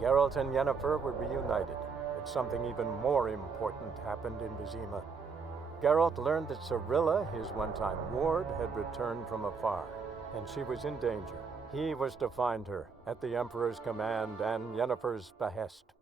Geralt and Yennefer were reunited, but something even more important happened in Vizima. Geralt learned that Cirilla, his one-time ward, had returned from afar, and she was in danger. He was to find her, at the Emperor's command and Yennefer's behest.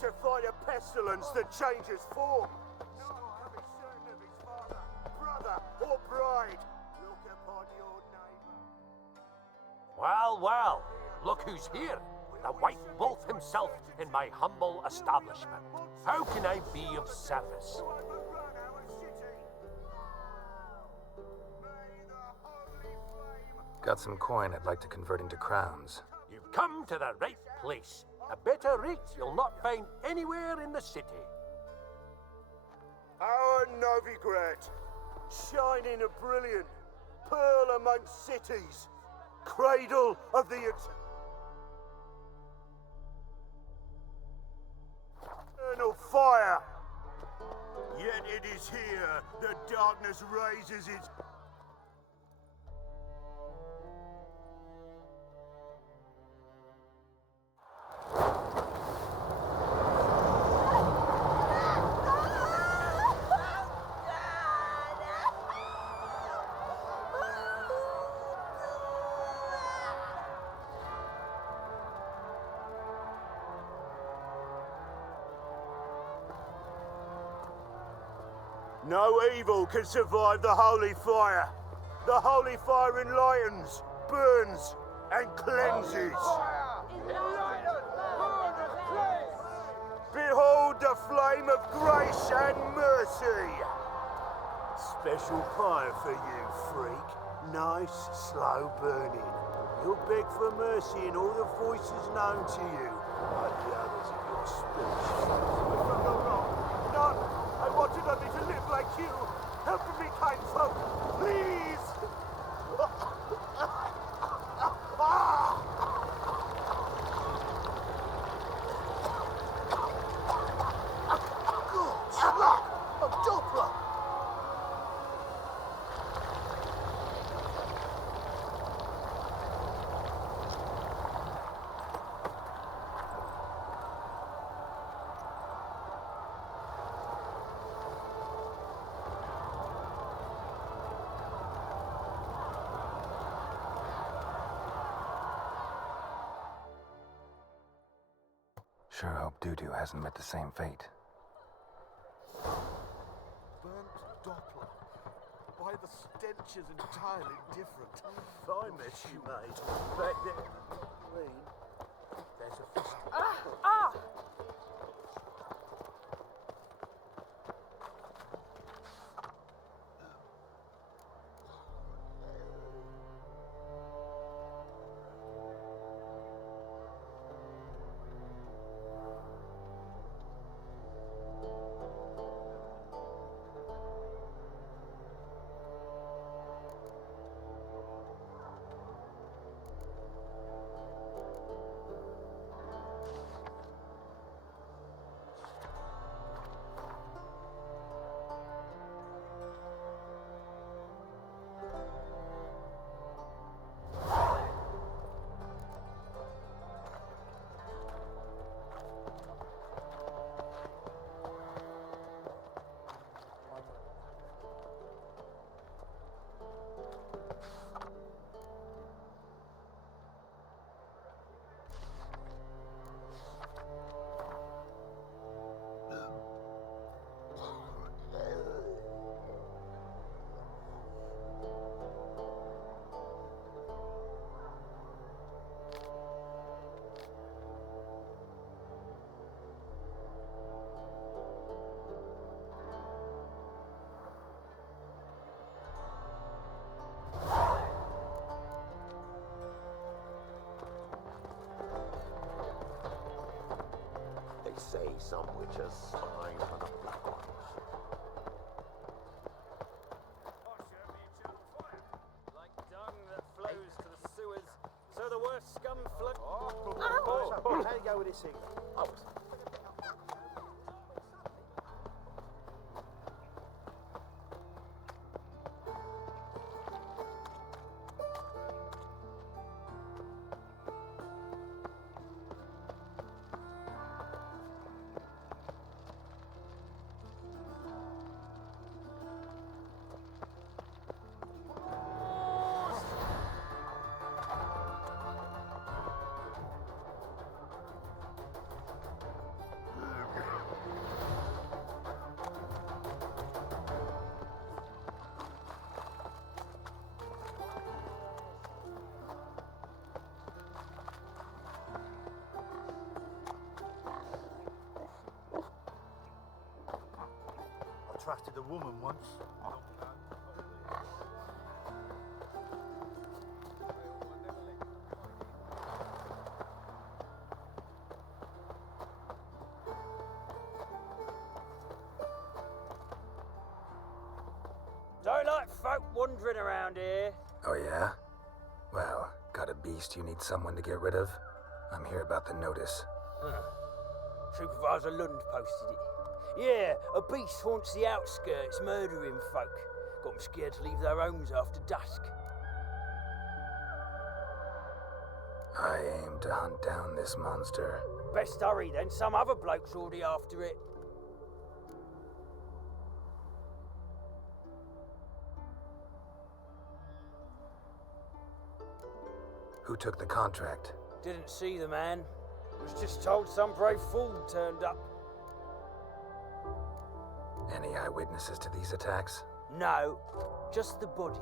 To fight a pestilence that changes form. Not becoming certain of his father, brother, or bride. Look upon your neighbor. Well, well, look who's here. The White Wolf himself in my humble establishment. How can I be of service? Got some coin I'd like to convert into crowns. You've come to the right place. A better rate you'll not find anywhere in the city. Our Novigrad, shining and brilliant, pearl amongst cities, cradle of the eternal fire. Yet it is here that darkness raises its... No evil can survive the holy fire. The holy fire enlightens, burns, and cleanses. Behold the flame of grace and mercy. Special fire for you, freak. Nice, slow burning. You'll beg for mercy in all the voices known to you, like the others of your species. No, none. I wanted only to live like you. Help me, kind folk, please! Sure hope Dudu hasn't met the same fate. Burnt Doppler. Why, the stench is entirely different. Fine mess you made. Back there, clean. There's a fist. Ah! me some witches, fine for the black ones. Like dung that flows to the sewers, so the worst scum float. How do you go with this thing? I trusted a woman once. Don't like folk wandering around here. Oh, yeah? Well, got a beast you need someone to get rid of? I'm here about the notice. Supervisor Lund posted it. Yeah, a beast haunts the outskirts, murdering folk. Got 'em scared to leave their homes after dusk. I aim to hunt down this monster. Best hurry then, some other bloke's already after it. Who took the contract? Didn't see the man. Was just told some brave fool turned up. Any eyewitnesses to these attacks? No, just the bodies.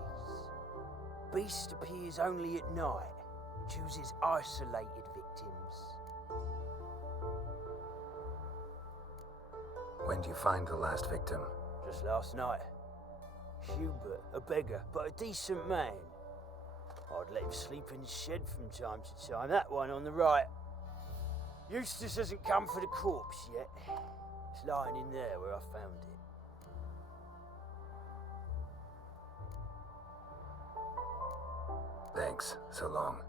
Beast appears only at night. Chooses isolated victims. When did you find the last victim? Just last night. Hubert, a beggar, but a decent man. I'd let him sleep in his shed from time to time. That one on the right. Eustace hasn't come for the corpse yet. It's lying in there where I found it. Thanks. So long.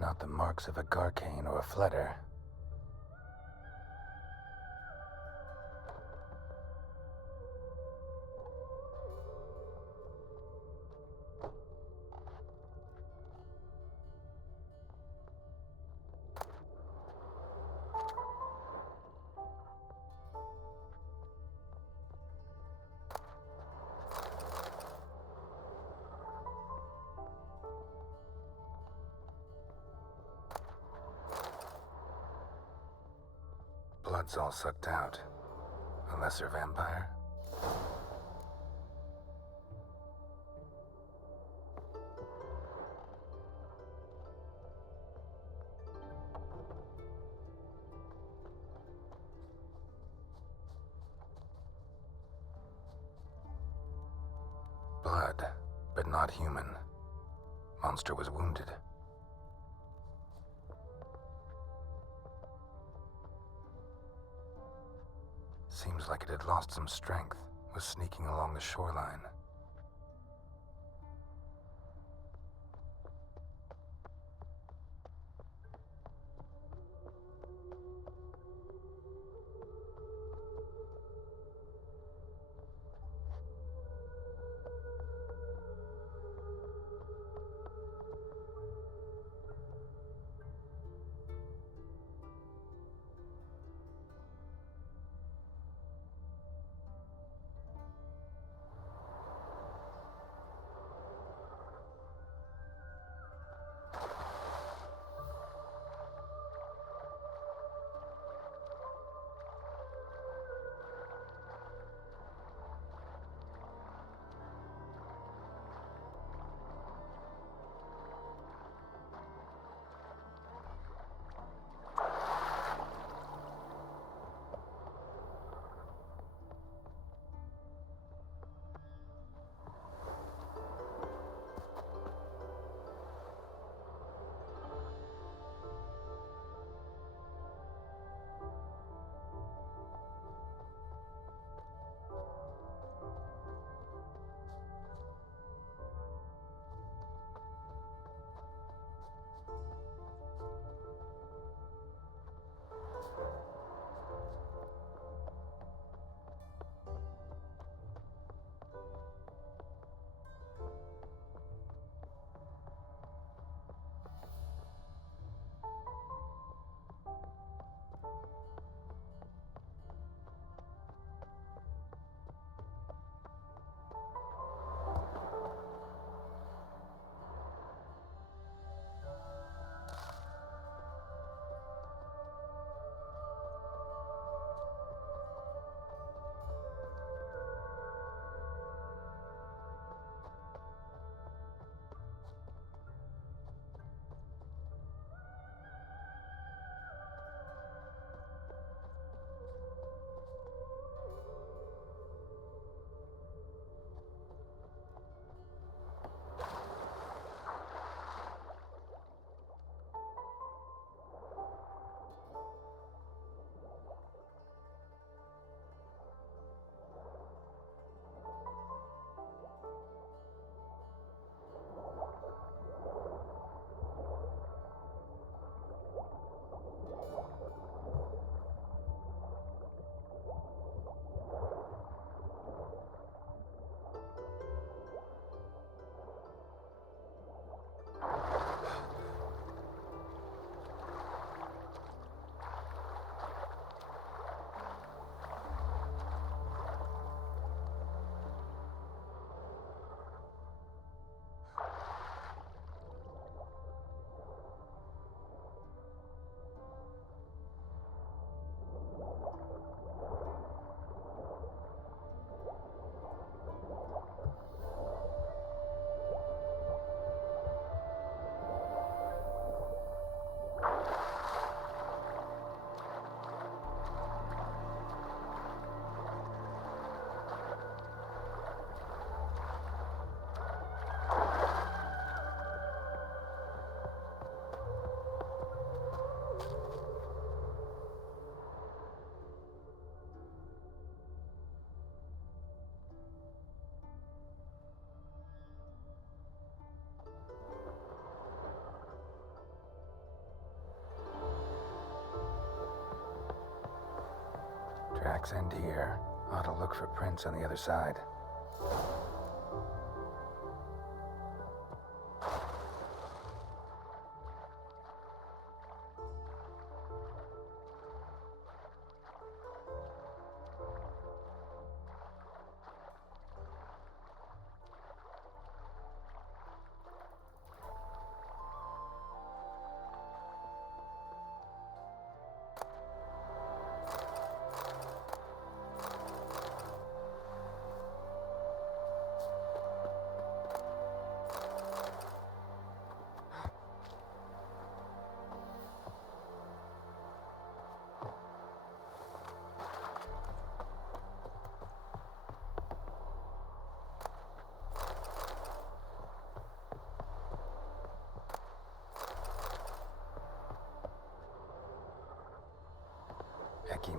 Not the marks of a garcane or a fletter. Blood's all sucked out. A lesser vampire? Blood, but not human. Monster was wounded. Seems like it had lost some strength, was sneaking along the shoreline. tracks end here. Ought to look for prints on the other side.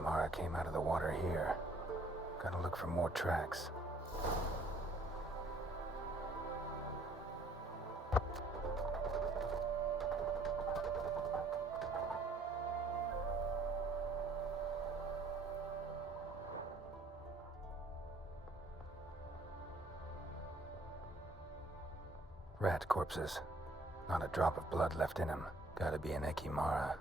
Mara came out of the water here. Gotta look for more tracks. Rat corpses. Not a drop of blood left in them. Gotta be an Ekimara.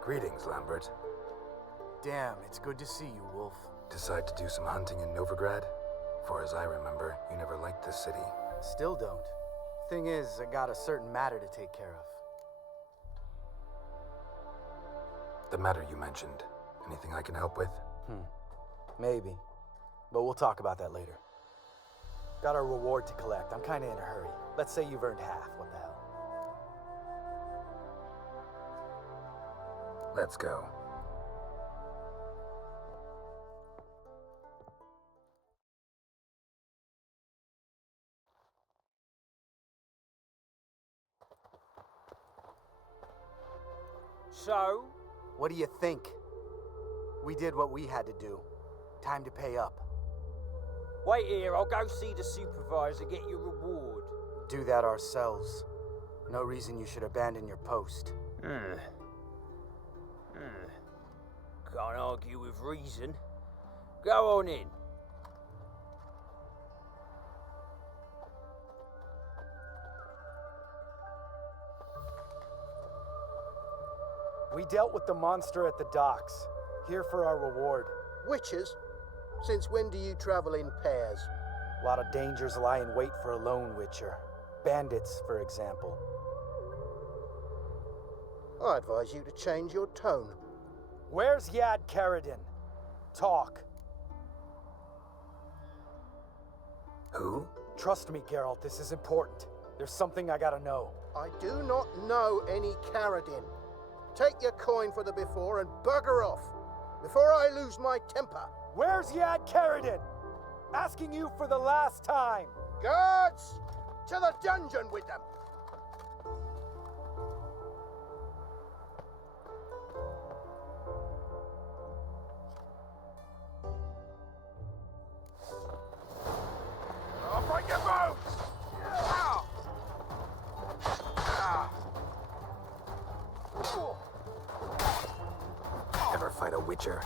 Greetings, Lambert. Damn, it's good to see you, Wolf. Decide to do some hunting in Novigrad? For as I remember, you never liked this city. Still don't. Thing is, I got a certain matter to take care of. The matter you mentioned. Anything I can help with? Maybe. But we'll talk about that later. Got a reward to collect. I'm kinda in a hurry. Let's say you've earned half. What the hell? Let's go. So? What do you think? We did what we had to do. Time to pay up. Wait here, I'll go see the supervisor, get your reward. Do that ourselves. No reason you should abandon your post. Can't argue with reason. Go on in. We dealt with the monster at the docks. Here for our reward. Witches? Since when do you travel in pairs? A lot of dangers lie in wait for a lone witcher. Bandits, for example. I advise you to change your tone. Where's Yad Karadin? Talk. Who? Trust me, Geralt, this is important. There's something I gotta know. I do not know any Caradin. Take your coin for the before and bugger off, before I lose my temper. Where's Yad Caradin? Asking you for the last time. Guards, to the dungeon with them. Off on your boats! Ever fight a witcher?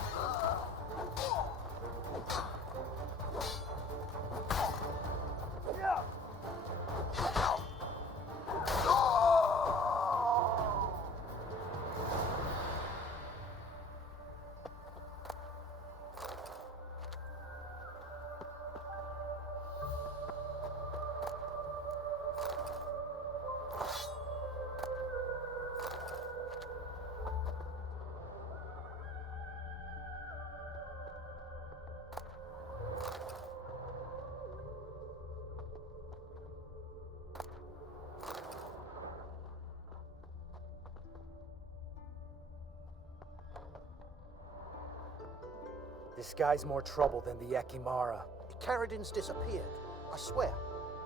This guy's more trouble than the Ekimara. Caradin's disappeared, I swear.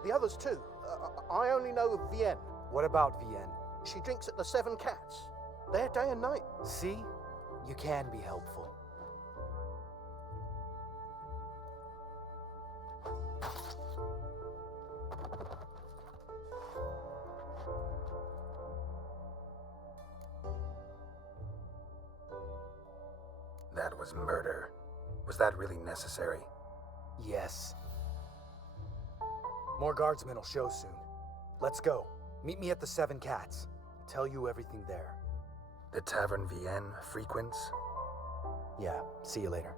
The others too. I only know of Vienne. What about Vienne? She drinks at the Seven Cats. There day and night. See? You can be helpful. That was murder. Was that really necessary? Yes. More guardsmen will show soon. Let's go. Meet me at the Seven Cats. Tell you everything there. The Tavern Vienne frequents? Yeah, see you later.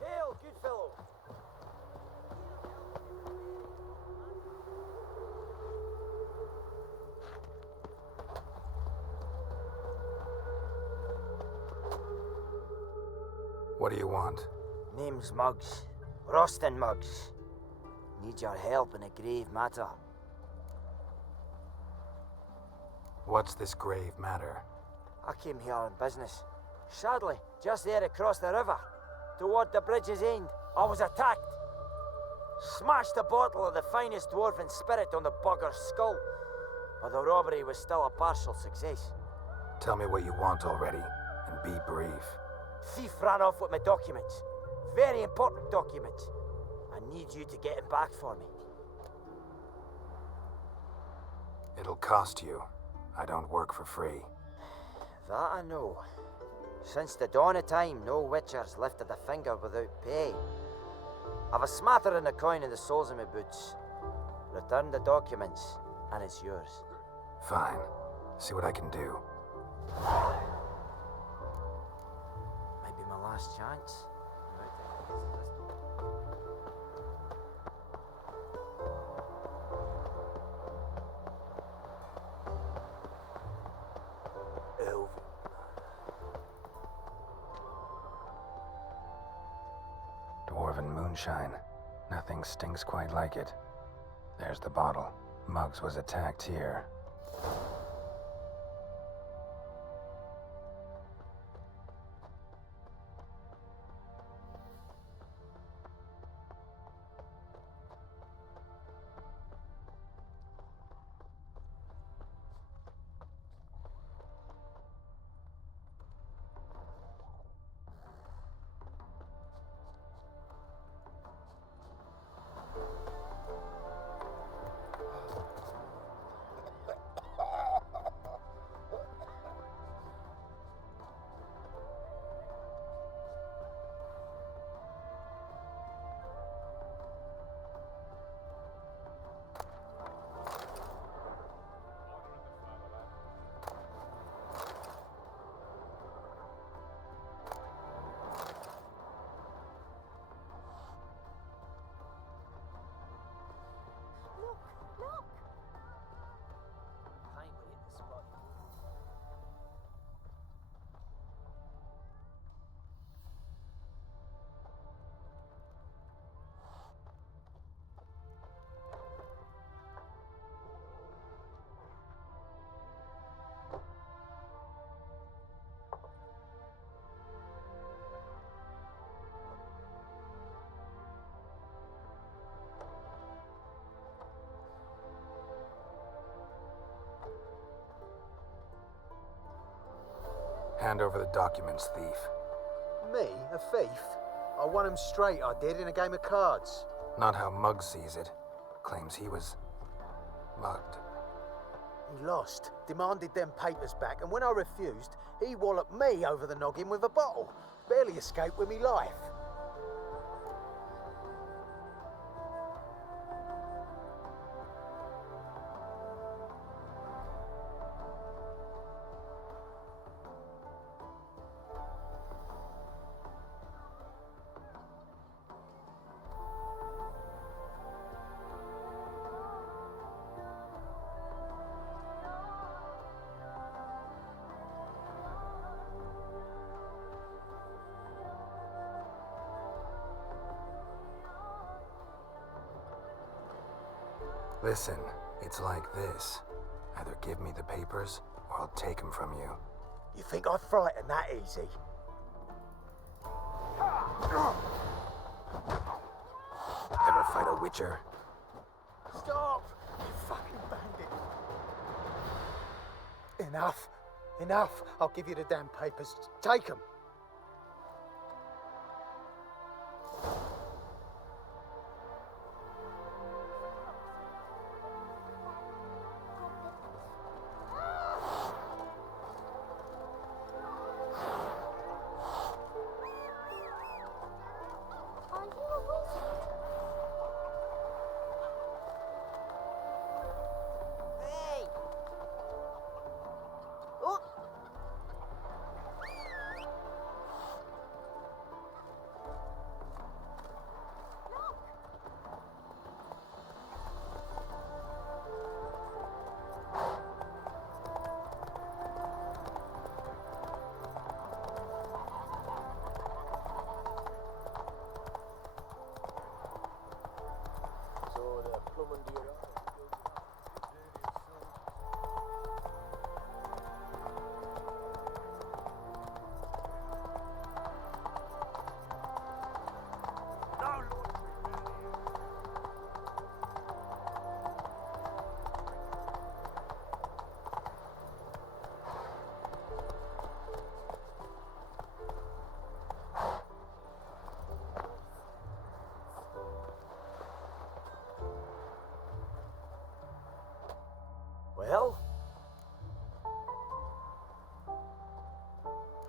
Hail, good fellow. What do you want? Name's Muggs. Rostin Muggs. Need your help in a grave matter. What's this grave matter? I came here on business. Sadly, just there across the river, toward the bridge's end, I was attacked. Smashed a bottle of the finest dwarven spirit on the bugger's skull, but the robbery was still a partial success. Tell me what you want already, and be brief. Thief ran off with my documents. Very important documents. I need you to get him back for me. It'll cost you. I don't work for free. That I know. Since the dawn of time, no witcher's lifted a finger without pay. I've a smattering of coin in the soles of my boots. Return the documents, and it's yours. Fine. See what I can do. Might be my last chance. moonshine. Nothing stinks quite like it. There's the bottle. Muggs was attacked here. Hand over the documents, thief. Me? A thief? I won him straight, I did, in a game of cards. Not how Muggs sees it. Claims he was mugged. He lost, demanded them papers back, and when I refused, he walloped me over the noggin with a bottle. Barely escaped with me life. Listen, it's like this. Either give me the papers, or I'll take them from you. You think I frighten that easy? Ever fight a witcher? Stop! You fucking bandit! Enough! Enough! I'll give you the damn papers. Take them! Well?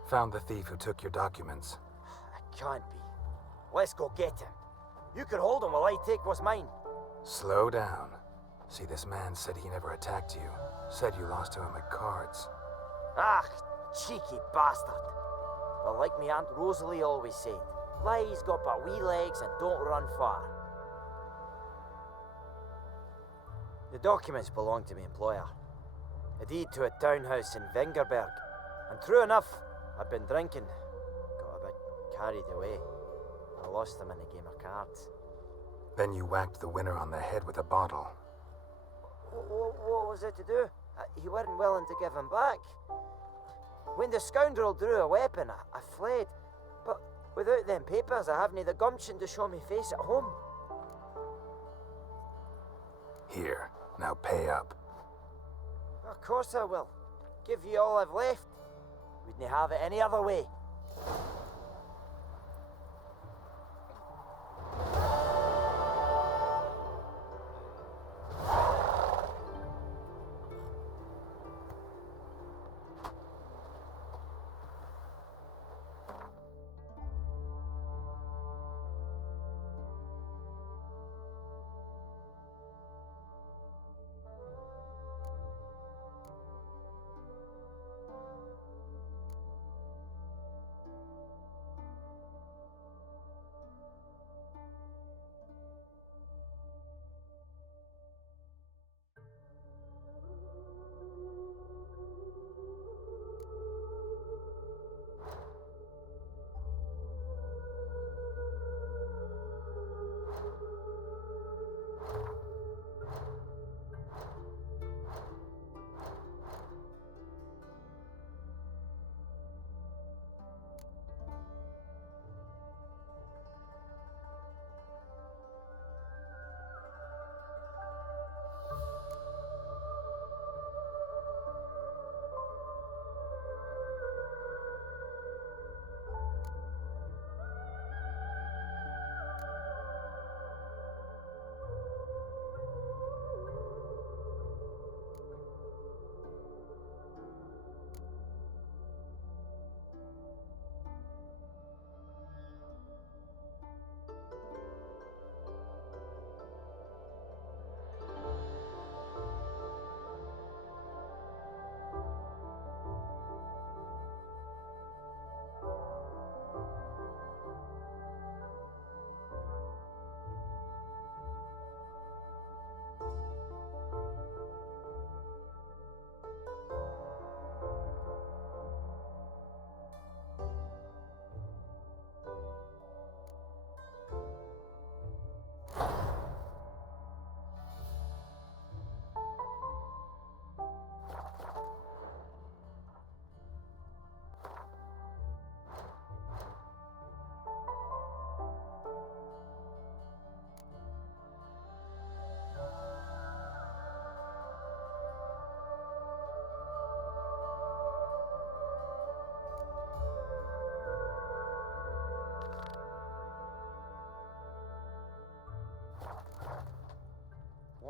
Found the thief who took your documents. That can't be. Let's go get him. You can hold him while I take what's mine. Slow down. See, this man said he never attacked you. Said you lost to him at cards. Ah, cheeky bastard. Well, like me Aunt Rosalie always said, lies got but wee legs and don't run far. The documents belong to my employer. A deed to a townhouse in Vingerberg. And true enough, I've been drinking. Got a bit carried away. I lost him in a game of cards. Then you whacked the winner on the head with a bottle. What was it to do? He weren't willing to give him back. When the scoundrel drew a weapon, I fled. But without them papers, I haven't the gumption to show me face at home. Here, now pay up. Of course I will. Give you all I've left. Wouldn't have it any other way.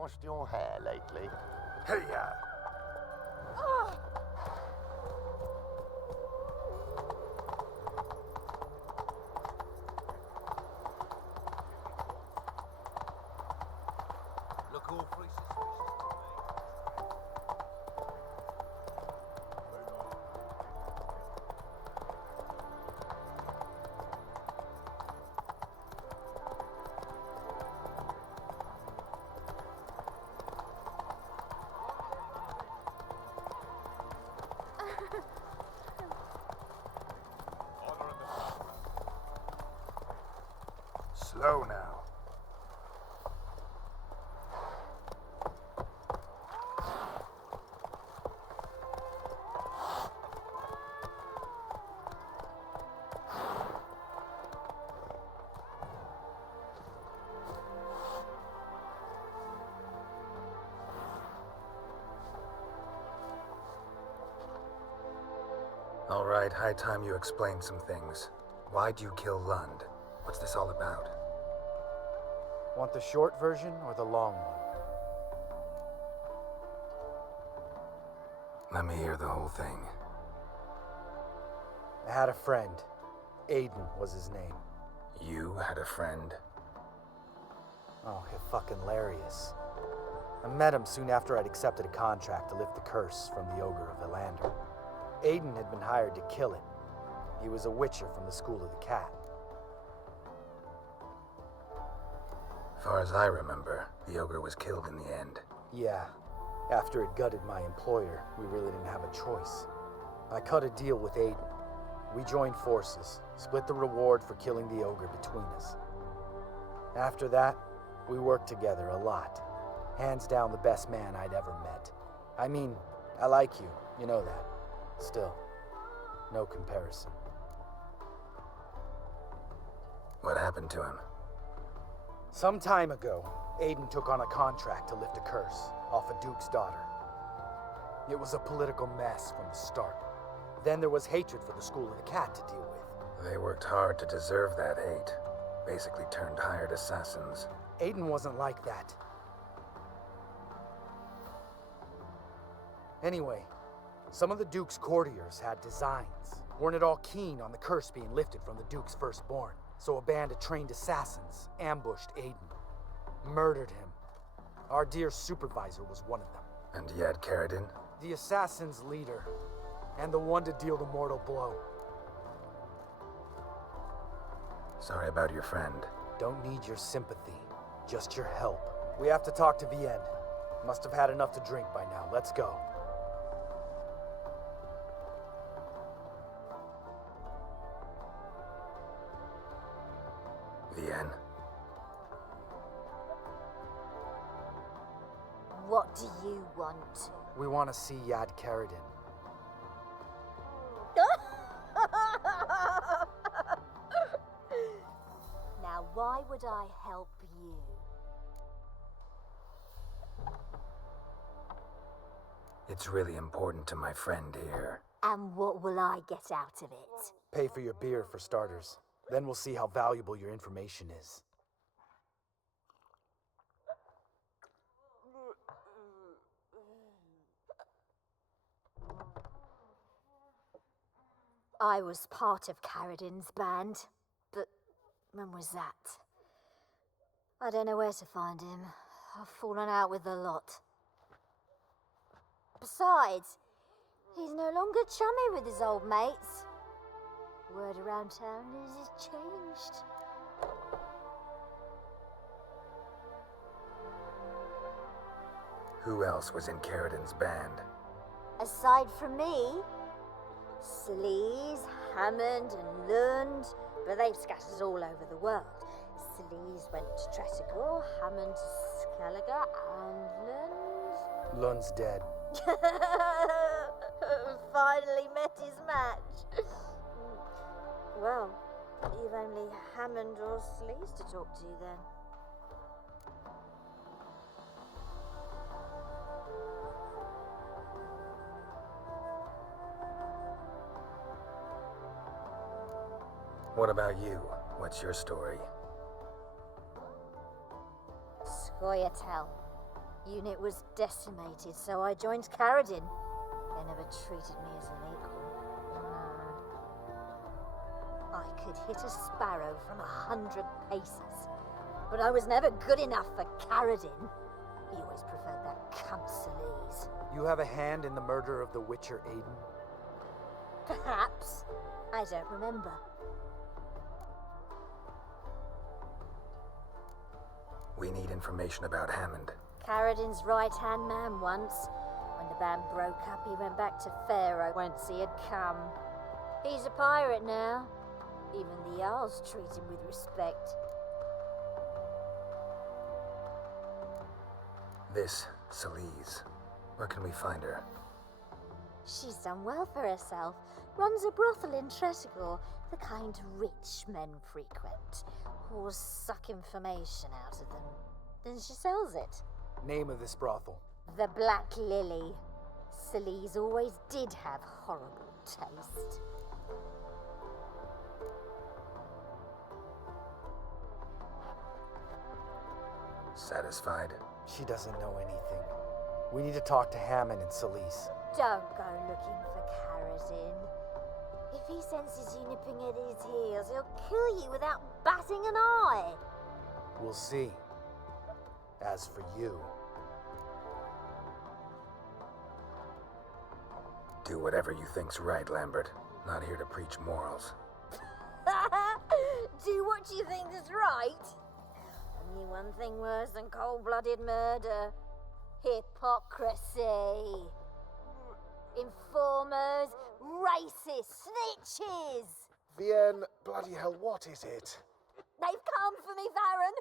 Washed your hair lately? Hey, Look awfully suspicious to me. slow now. All right, high time you explain some things. Why'd you kill Lund? What's this all about? Want the short version or the long one? Let me hear the whole thing. I had a friend. Aiden was his name. You had a friend? Oh, he's fucking hilarious. I met him soon after I'd accepted a contract to lift the curse from the Ogre of Elander. Aiden had been hired to kill it. He was a witcher from the School of the Cat. Far as I remember, the ogre was killed in the end. Yeah. After it gutted my employer, we really didn't have a choice. I cut a deal with Aiden. We joined forces, split the reward for killing the ogre between us. After that, we worked together a lot. Hands down the best man I'd ever met. I mean, I like you, you know that. Still, no comparison. What happened to him? Some time ago, Aiden took on a contract to lift a curse off a duke's daughter. It was a political mess from the start. Then there was hatred for the School of the Cat to deal with. They worked hard to deserve that hate. Basically turned hired assassins. Aiden wasn't like that. Anyway, some of the Duke's courtiers had designs. Weren't at all keen on the curse being lifted from the Duke's firstborn. So a band of trained assassins ambushed Aiden. Murdered him. Our dear supervisor was one of them. And you had Caradin? The assassin's leader. And the one to deal the mortal blow. Sorry about your friend. Don't need your sympathy. Just your help. We have to talk to Vienne. Must have had enough to drink by now. Let's go. Vienne? What do you want? We want to see Yad Caradin. Now, why would I help you? It's really important to my friend here. And what will I get out of it? Pay for your beer for starters. Then we'll see how valuable your information is. I was part of Caradin's band, but when was that? I don't know where to find him. I've fallen out with the lot. Besides, he's no longer chummy with his old mates. Word around town is he's changed. Who else was in Caradin's band? Aside from me, Sleaze, Hammond and Lund, but they've scattered all over the world. Sleaze went to Tretogor, Hammond to Skellige, and Lund... Lund's dead. Finally met his match. Well, you've only Hammond or Sleaze to talk to then. What about you? What's your story? Scoia'tael. Unit was decimated, so I joined Caradin. They never treated me as an equal. No. I could hit a sparrow from 100 paces, but I was never good enough for Caradin. He always preferred that cunt Sleaze. You have a hand in the murder of the Witcher Aiden? Perhaps. I don't remember. We need information about Hammond. Caradin's right-hand man once. When the band broke up, he went back to Pharaoh whence he had come. He's a pirate now. Even the Jarls treat him with respect. This, Sleaze. Where can we find her? She's done well for herself. Runs a brothel in Tretogor, the kind rich men frequent. Whores suck information out of them. Then she sells it. Name of this brothel? The Black Lily. Sleaze always did have horrible taste. Satisfied? She doesn't know anything. We need to talk to Hammond and Sleaze. Don't go looking for Caradin. If he senses you nipping at his heels, he'll kill you without batting an eye. We'll see. As for you... Do whatever you think's right, Lambert. Not here to preach morals. Do what you think is right. Only one thing worse than cold-blooded murder. Hypocrisy. Informers, racist snitches! Vienne, bloody hell, what is it? They've come for me, Baron.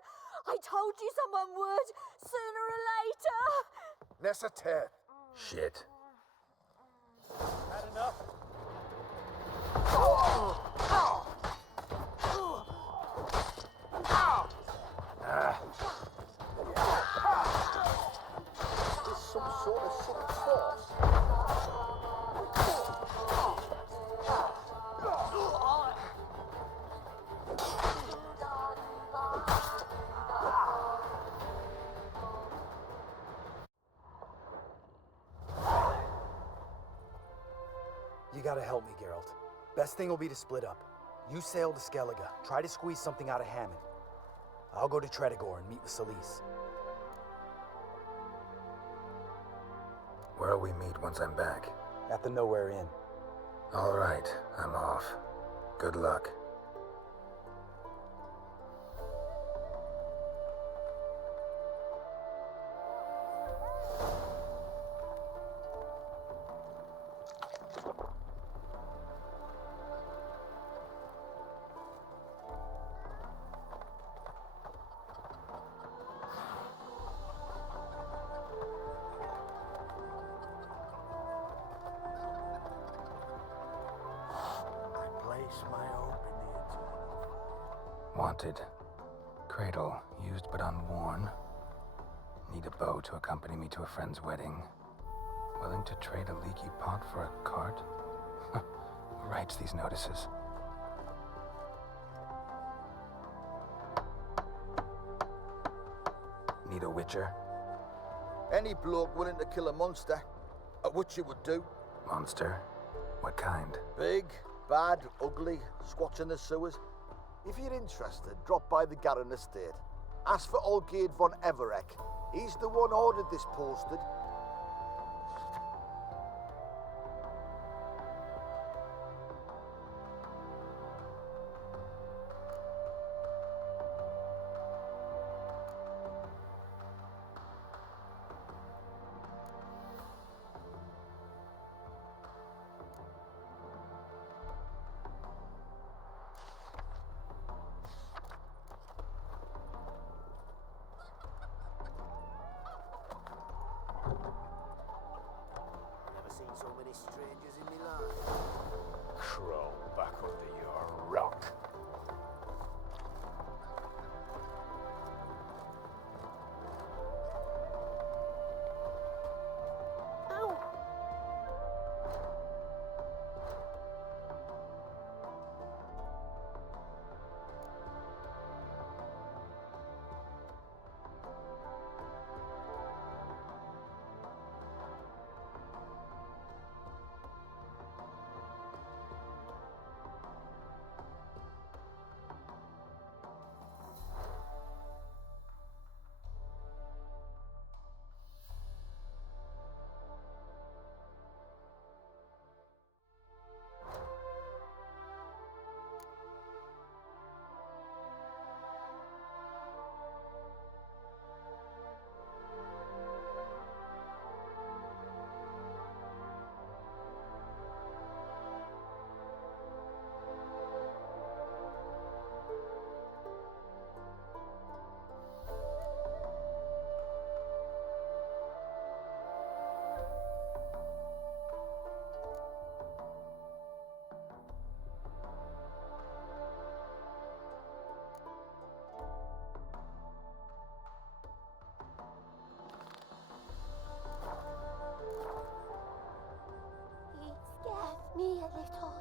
I told you someone would, sooner or later. Necessitaire. Shit. Had enough? There's some sort of sick force. You gotta help me, Geralt. Best thing will be to split up. You sail to Skellige, try to squeeze something out of Hammond. I'll go to Tretogor and meet with Solis. Where'll we meet once I'm back? At the Nowhere Inn. All right, I'm off. Good luck. Wanted. Cradle, used but unworn. Need a bow to accompany me to a friend's wedding. Willing to trade a leaky pot for a cart? Who writes these notices? Need a witcher? Any bloke willing to kill a monster, a witcher would do. Monster? What kind? Big, bad, ugly, squats in the sewers. If you're interested, drop by the Garren estate. Ask for Olgierd von Everek. He's the one ordered this posted. So many strangers in my life. Crawl back under your rock. Me a little.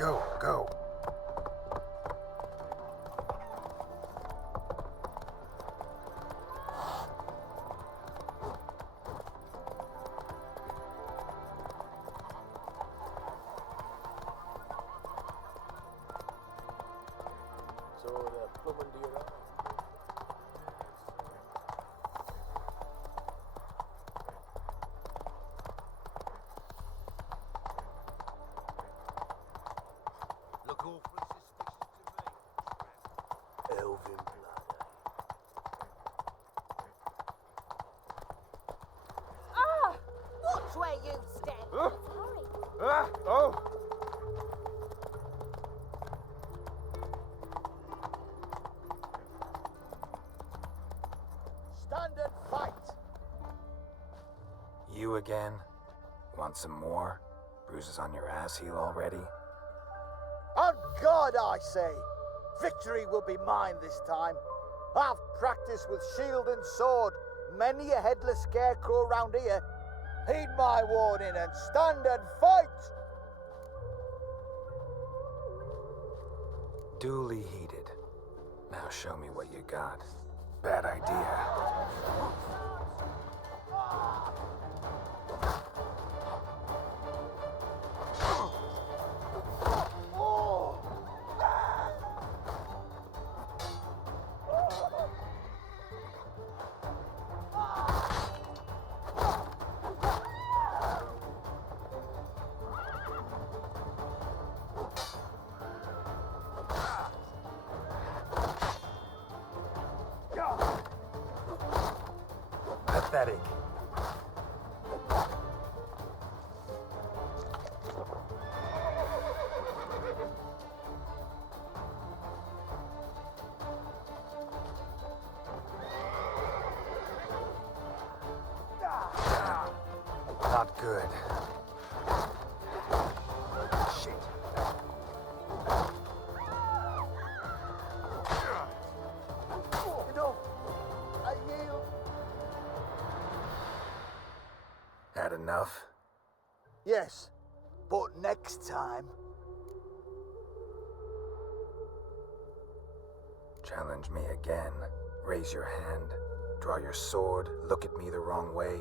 Go, go. Look awful suspicious to me. Elven blood, Ah! Watch where you stand! Sorry. Oh! Stand and fight! You again? Want some more? Bruises on your ass heel already? On God, I say! Victory will be mine this time. I've practiced with shield and sword. Many a headless scarecrow round here. Heed my warning and stand and fight! Duly heated. Now show me what you got. Bad idea. Pathetic. Not good. Shit. Enough! I yield! Had enough? Yes, but next time. Challenge me again. Raise your hand. Draw your sword. Look at me the wrong way.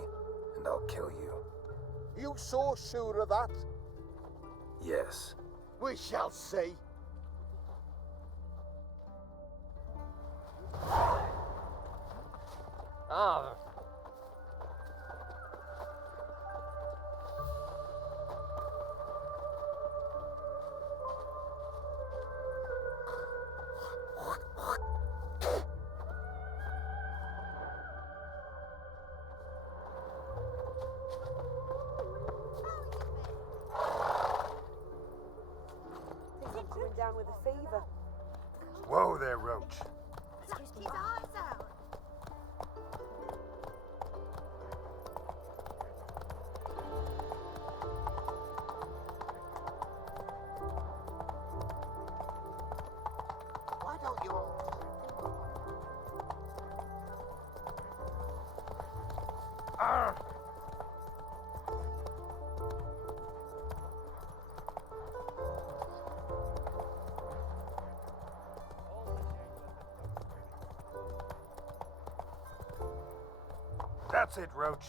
And I'll kill you. You so sure of that? Yes. We shall see. Ah. I'm coming down with a fever. Whoa there, Roach. His eyes out. Why don't you all... That's it, Roach.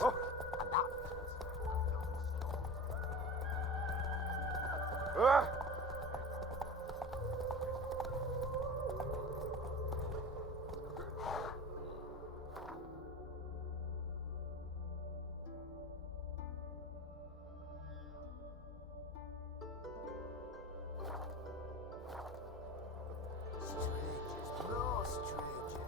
gnomes. Oh. And that Ah! Strangers, more strangers.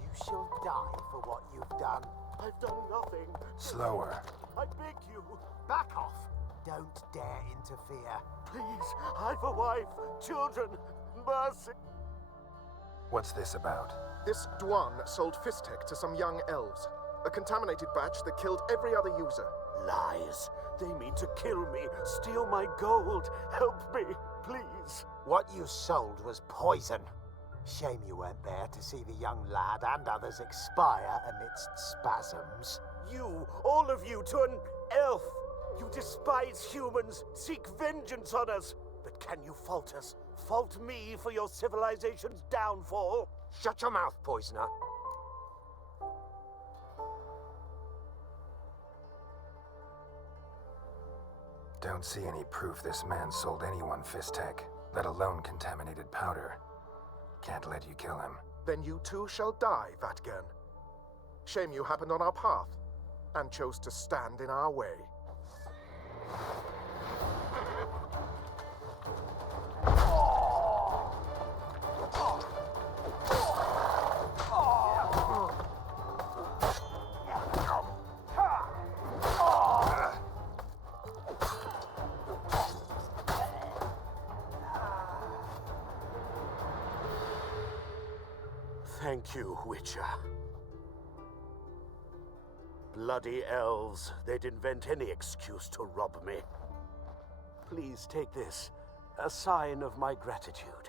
You shall die for what you've done. I've done nothing. Slower. I beg you. back off. Don't dare interfere. Please, I've a wife, children, mercy. What's this about? This Dwarven sold Fistek to some young elves. A contaminated batch that killed every other user. Lies. They mean to kill me, steal my gold. Help me, please. What you sold was poison. Shame you weren't there to see the young lad and others expire amidst spasms. You, all of you, to an elf. You despise humans, seek vengeance on us. But can you fault us? Fault me for your civilization's downfall? Shut your mouth, poisoner. Don't see any proof this man sold anyone Fistek, let alone contaminated powder. Can't let you kill him. Then you too shall die, Vatgern. Shame you happened on our path, and chose to stand in our way. Thank you, Witcher. Bloody elves, they'd invent any excuse to rob me. Please take this, a sign of my gratitude.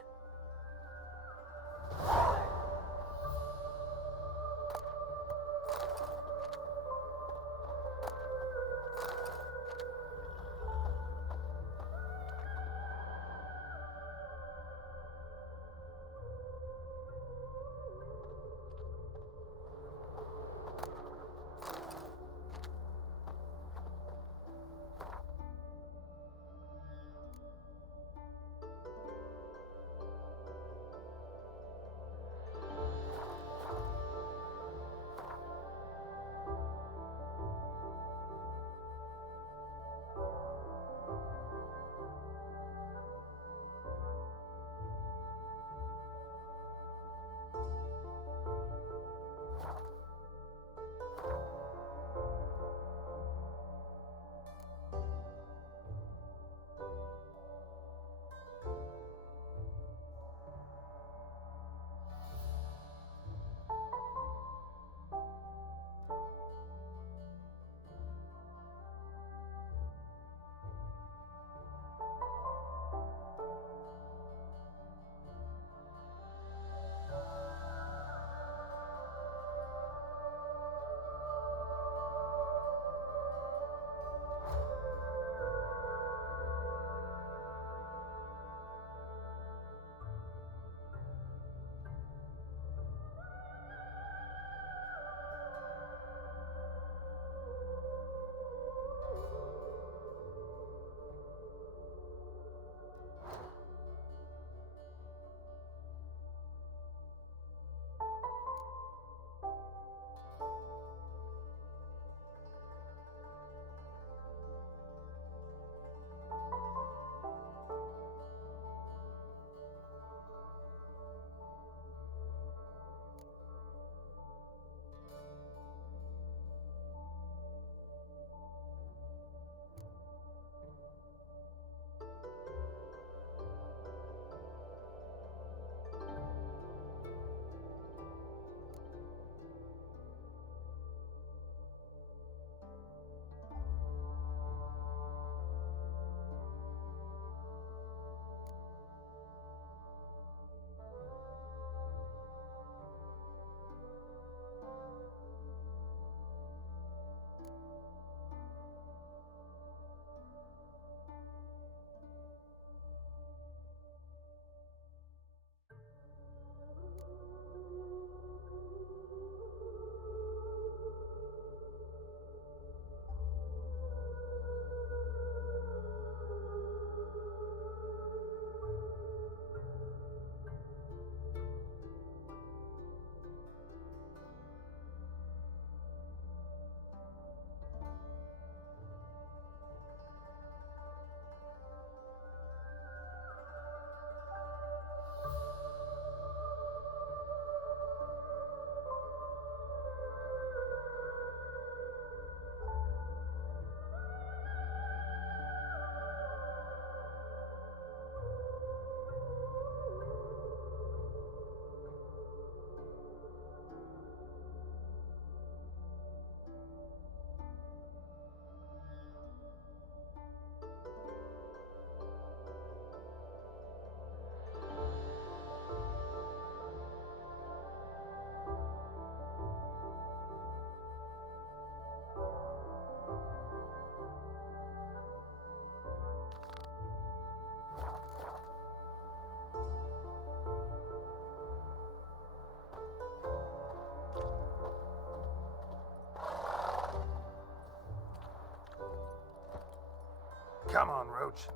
Come on, Roach.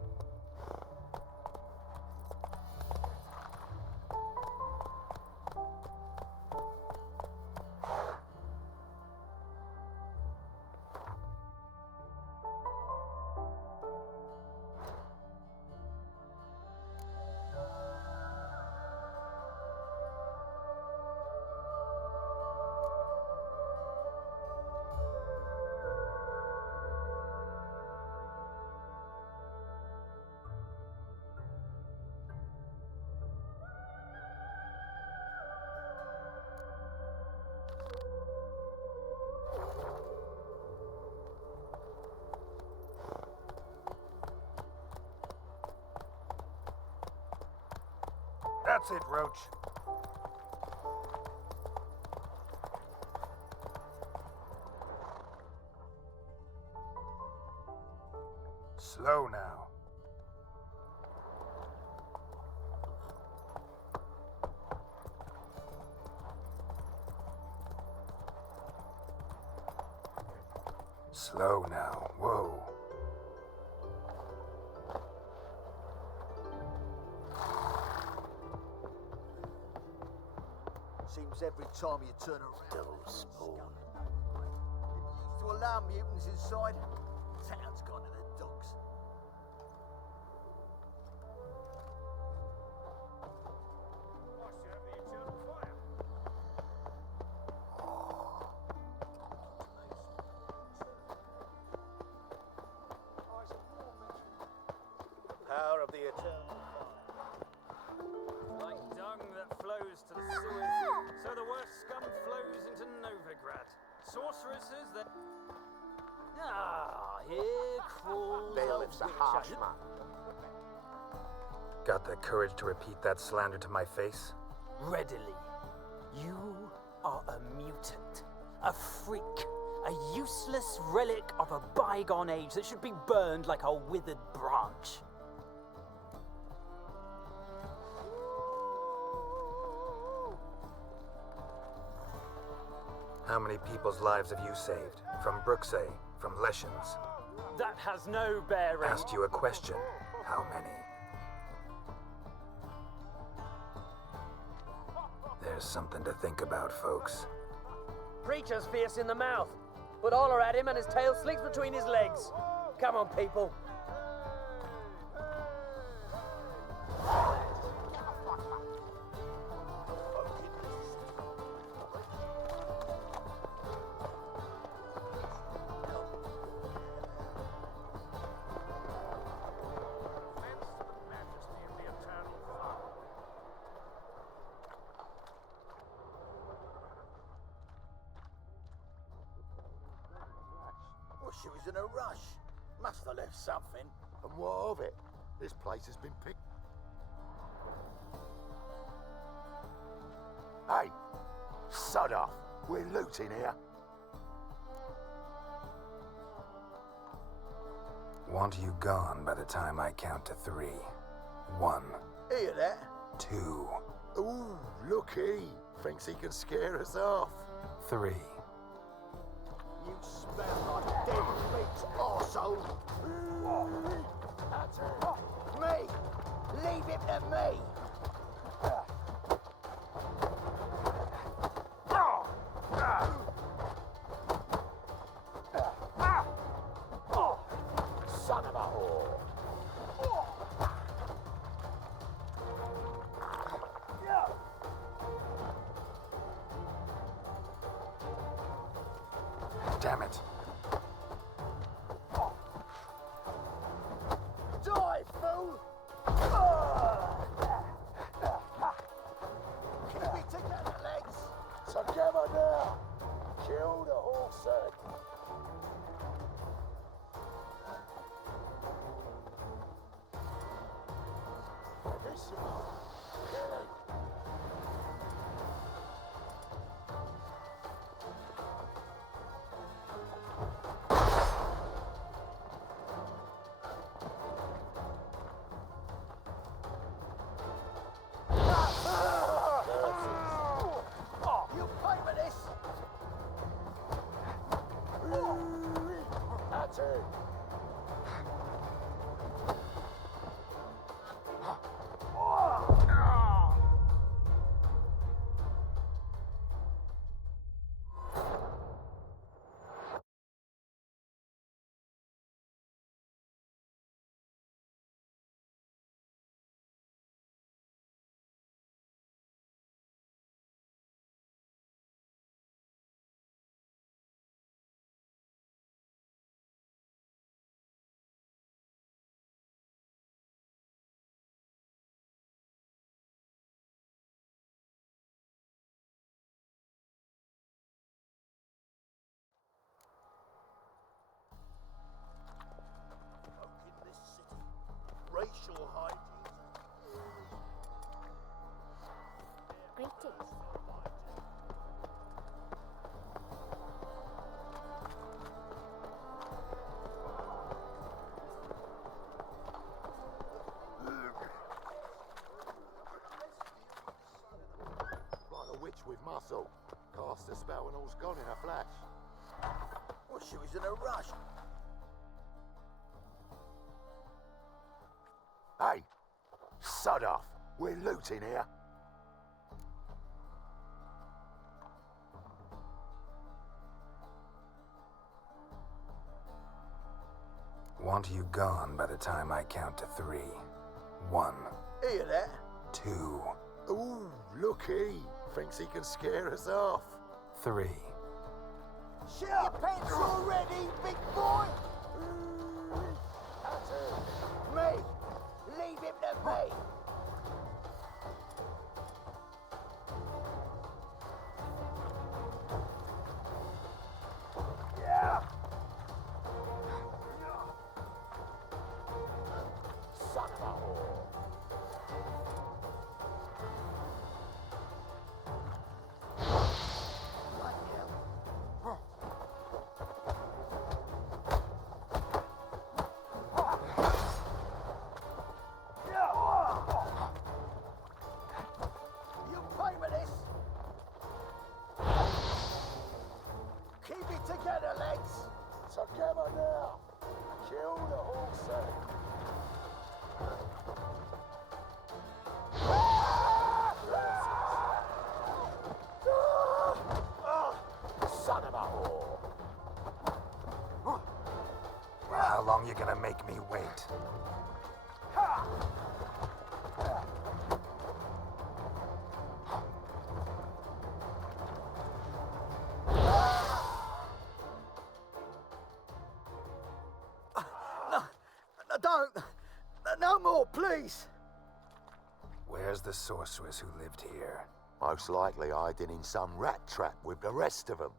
That's it, Roach. Slow now. Slow now. Whoa. Seems every time you turn around. Still spawn. To allow mutants inside, town's gone to the dogs. Power of the eternal. Like dung that flows to the sewers, so the worst scum flows into Novigrad. Sorceresses that... Ah, here crawls Bailiff's a harsh man. Got the courage to repeat that slander to my face? Readily. You are a mutant, a freak, a useless relic of a bygone age that should be burned like a withered branch. How many people's lives have you saved? From Brooksay? From Leshens? That has no bearing. Asked you a question. How many? There's something to think about, folks. Preacher's fierce in the mouth, but all are at him and his tail slinks between his legs. Come on, people. Well, she was in a rush. Must have left something. And what of it? This place has been picked. Hey, sod off. We're looting here. Want you gone by the time I count to 3. 1. Hear that? 2. Ooh, looky. Thinks he can scare us off. 3. You smell like dead meat, arsehole. Me! Leave him to me! Son of a whore. Damn it. Die, fool! Keep it together, legs! Together now. Kill the horse head. You pay for this! That's it. it. Like a witch with muscle. Cast a spell and all's gone in a flash. Well, she was in a rush. Hey, sod off. We're looting here. Want you gone by the time I count to 3. 1. Hear that? 2. Ooh, looky. Thinks he can scare us off. 3. Shut your pants already, big boy! Me! Leave him to me! Yeah! Son of a whore. You play with this? Keep it together, lads! Together now. Kill the horse. Son of a whore. How long you gonna make me wait? No, don't! No more, please! Where's the sorceress who lived here? Most likely hiding in some rat trap with the rest of them.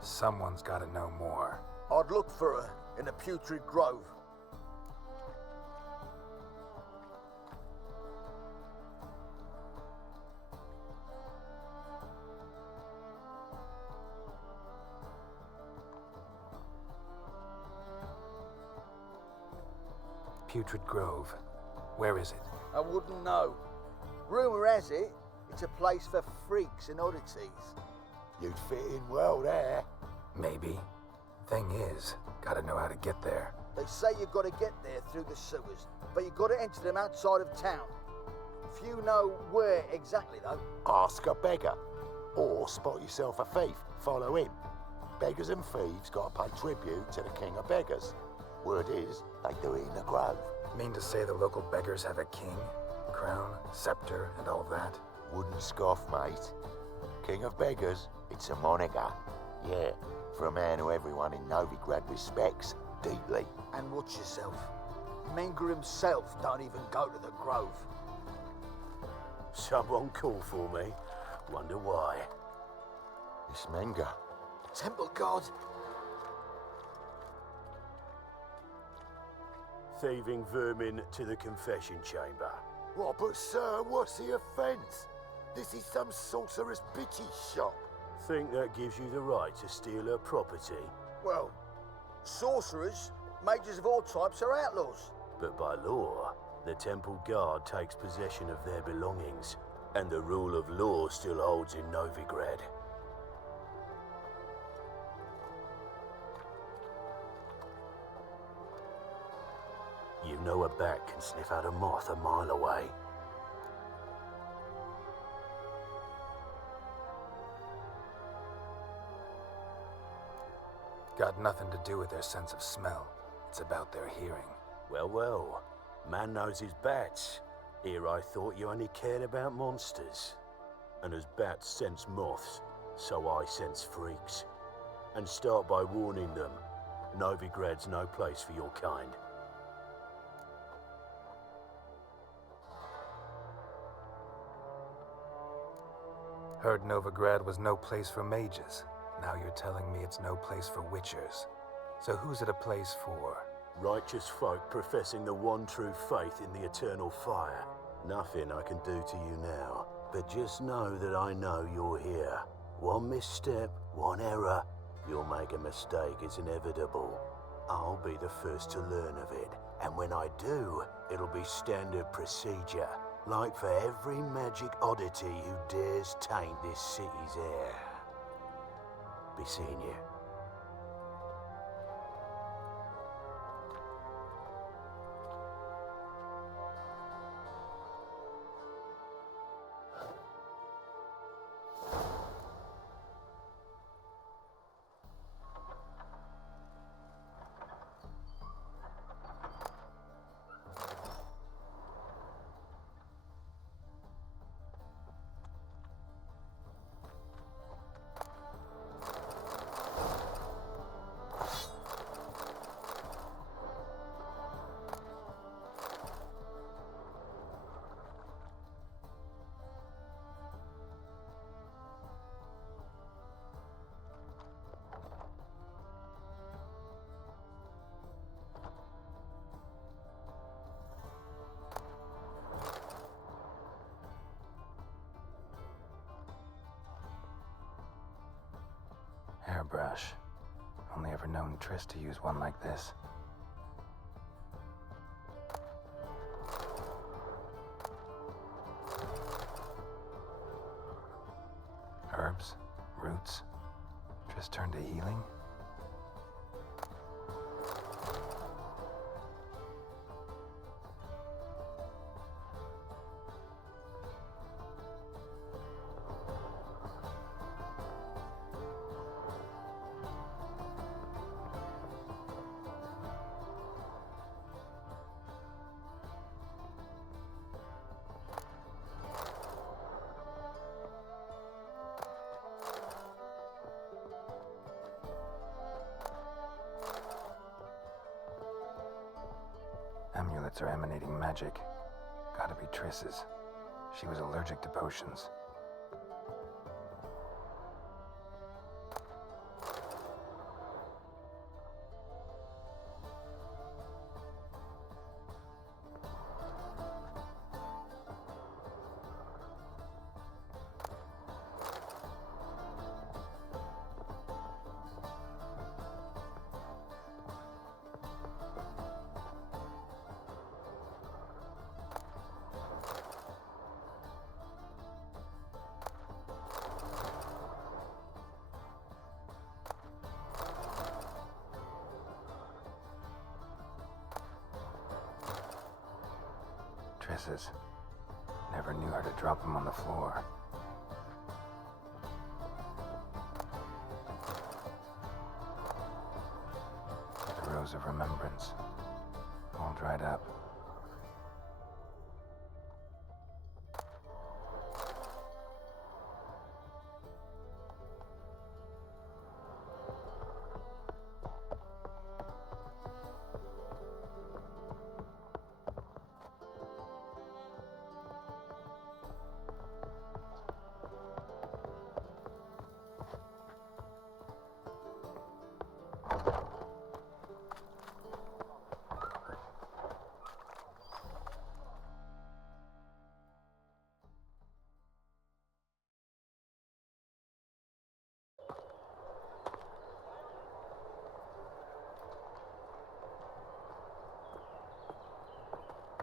Someone's gotta know more. I'd look for her in the Putrid Grove. Putrid Grove. Where is it? I wouldn't know. Rumour has it, it's a place for freaks and oddities. You'd fit in well there. Maybe. Thing is, gotta know how to get there. They say you've got to get there through the sewers, but you've got to enter them outside of town. Few know where exactly, though. Ask a beggar. Or spot yourself a thief. Follow him. Beggars and thieves got to pay tribute to the king of beggars. Word is, they do it in the grove. Mean to say the local beggars have a king, crown, scepter, and all that? Wouldn't scoff, mate. King of beggars, it's a moniker. Yeah, for a man who everyone in Novigrad respects deeply. And watch yourself. Menger himself don't even go to the grove. Someone call for me. Wonder why. It's Menger. Temple God. Thieving vermin to the confession chamber. What, but sir, what's the offence? This is some sorcerer's bitchy shop. Think that gives you the right to steal her property? Well, sorcerers, mages of all types are outlaws. But by law, the temple guard takes possession of their belongings, and the rule of law still holds in Novigrad. You know a bat can sniff out a moth a mile away. Got nothing to do with their sense of smell. It's about their hearing. Well, well. Man knows his bats. Here I thought you only cared about monsters. And as bats sense moths, so I sense freaks. And start by warning them, Novigrad's no place for your kind. Heard Novigrad was no place for mages. Now you're telling me it's no place for witchers. So who's it a place for? Righteous folk professing the one true faith in the eternal fire. Nothing I can do to you now, but just know that I know you're here. One misstep, one error, you'll make a mistake, it's inevitable. I'll be the first to learn of it, and when I do, it'll be standard procedure, like for every magic oddity who dares taint this city's air. Be seeing you. Hairbrush. Only ever known Triss to use one like this. Herbs, roots. Triss turned to healing. Amulets are emanating magic. Gotta be Triss's. She was allergic to potions. Triss's. Never knew how to drop them on the floor. The Rose of Remembrance. All dried up.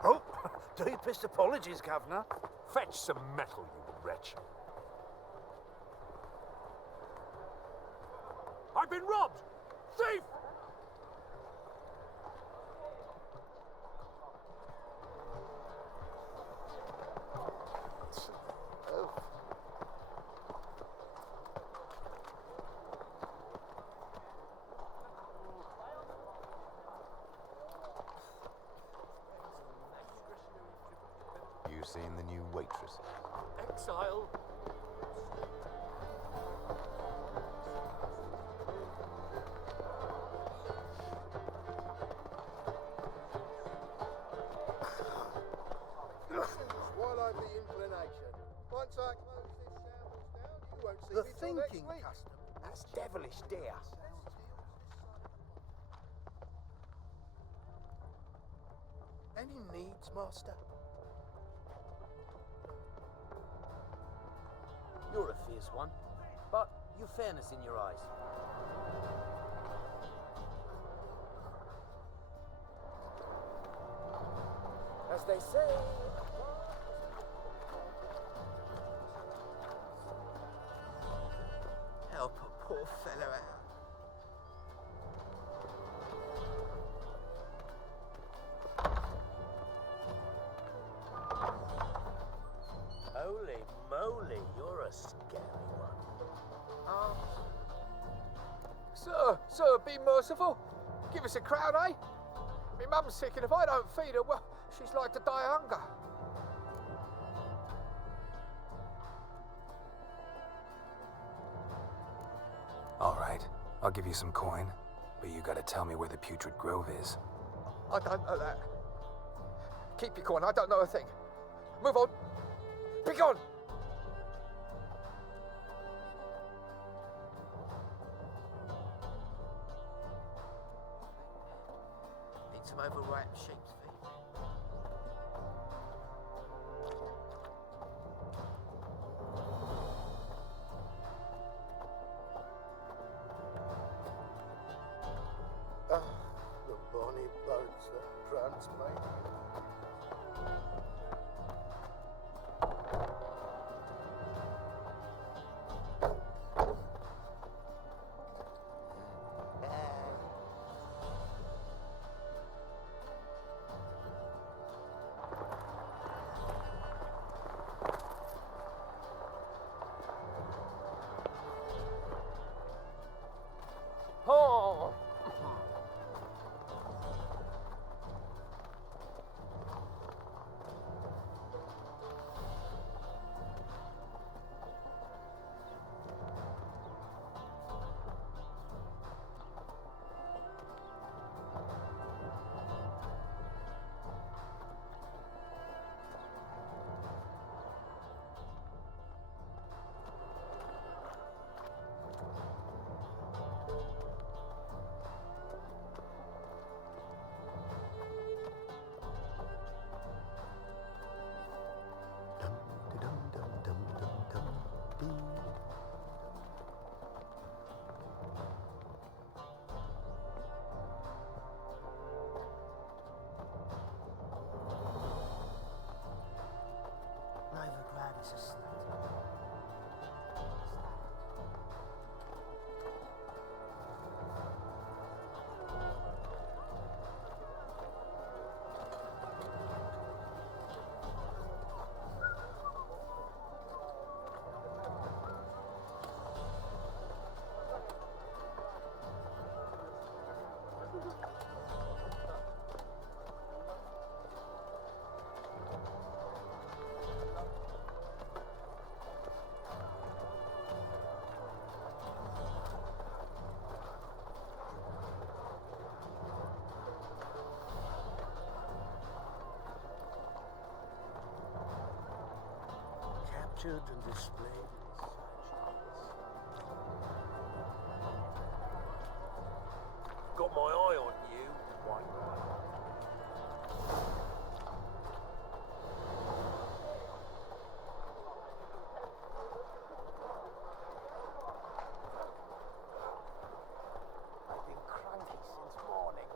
Oh, deepest apologies, Governor. Fetch some metal, you wretch. I've been robbed! Thief! You seen the new waitress? Exile. Swallow the inclination. Once I close this shambles down, you won't see The me till thinking next week. custom. That's devilish, dear. Any needs, Master? You're a fierce one, but you've fairness in your eyes. As they say, Help a poor fellow out. Holy moly, you're a scary one. Sir, be merciful. Give us a crown, eh? Me mum's sick, and if I don't feed her, well, she's like to die of hunger. All right, I'll give you some coin, but you gotta tell me where the Putrid Grove is. I don't know that. Keep your coin, I don't know a thing. Move on. Be gone! Need some overripe sheep's feet. The bonny birds that prance me. Oh! Novigrad is a slut. Captured and displayed. got my eye on you, white knight. I've been cranky since morning.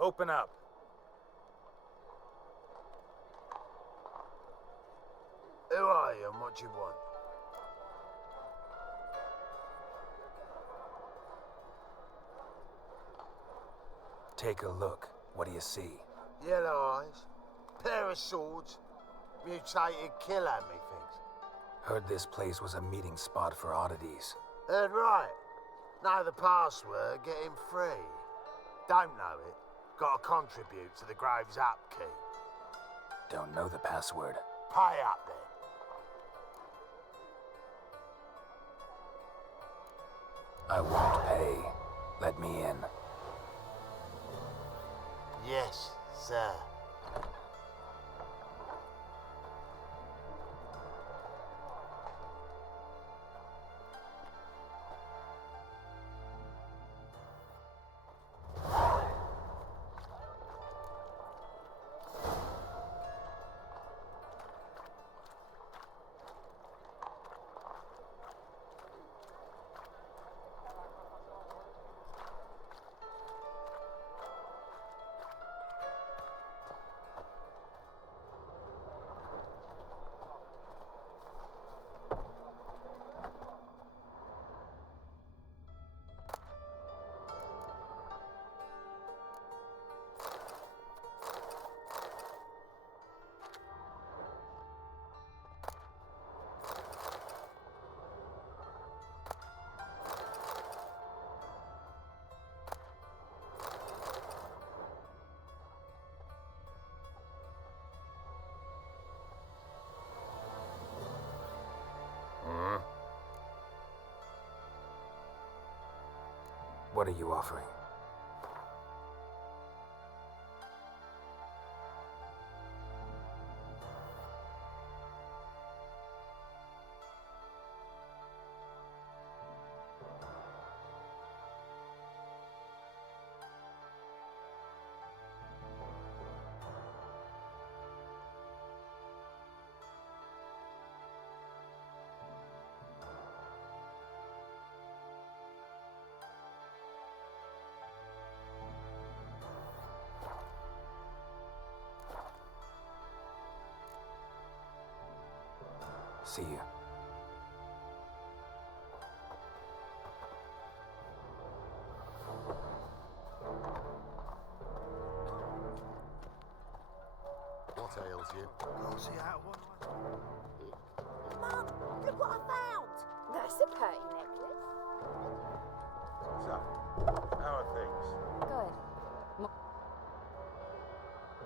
Open up. Who are you and what do you want? Take a look. What do you see? Yellow eyes, pair of swords, mutated killer, methinks. Heard this place was a meeting spot for oddities. Heard right. Know the password, get him free. Don't know it, gotta contribute to the Grove's upkeep. Don't know the password. Pay up then. I won't pay. Let me in. Yes, sir. What are you offering? See you. What ails you? Can't see out one. Mum, look what I found! That's a pretty necklace. So, how are things? Good.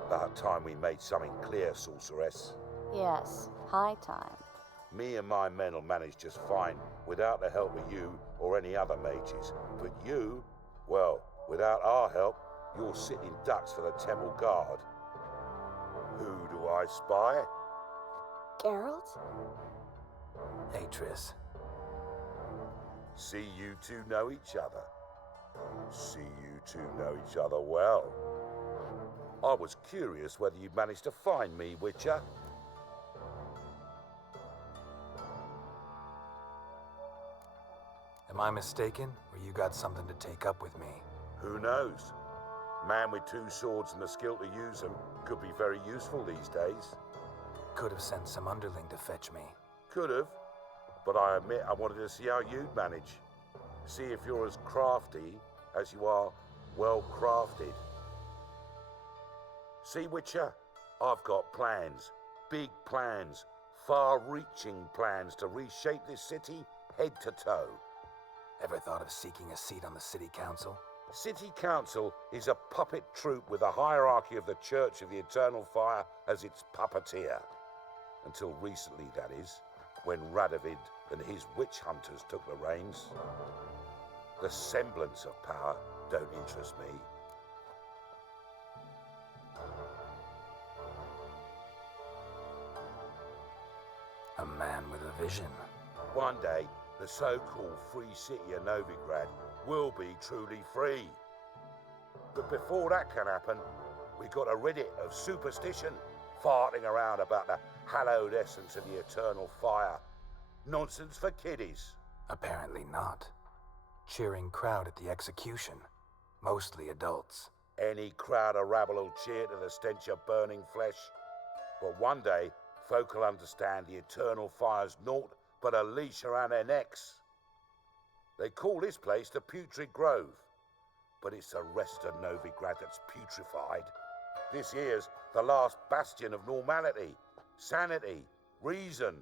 About time we made something clear, sorceress. Yes, high time. Me and my men will manage just fine without the help of you or any other mages. But you, well, without our help, you're sitting ducks for the temple guard. Who do I spy? Geralt? Hey, Triss. See you two know each other. See you two know each other well. I was curious whether you'd managed to find me, Witcher. Am I mistaken, or you got something to take up with me? Who knows? Man with two swords and the skill to use them could be very useful these days. Could have sent some underling to fetch me. Could have, but I admit I wanted to see how you'd manage. See if you're as crafty as you are well crafted. See, Witcher, I've got plans, big plans, far-reaching plans to reshape this city head to toe. Ever thought of seeking a seat on the city council? City council is a puppet troupe with a hierarchy of the Church of the Eternal Fire as its puppeteer. Until recently, that is, when Radovid and his witch hunters took the reins. The semblance of power don't interest me. A man with a vision. One day, the so-called free city of Novigrad will be truly free. But before that can happen, we got to rid it of superstition, farting around about the hallowed essence of the eternal fire. Nonsense for kiddies. Apparently not. Cheering crowd at the execution. Mostly adults. Any crowd of rabble will cheer to the stench of burning flesh. But one day, folk will understand the eternal fire's naught but a leash around their necks. They call this place the Putrid Grove, but it's the rest of Novigrad that's putrefied. This here's the last bastion of normality, sanity, reason.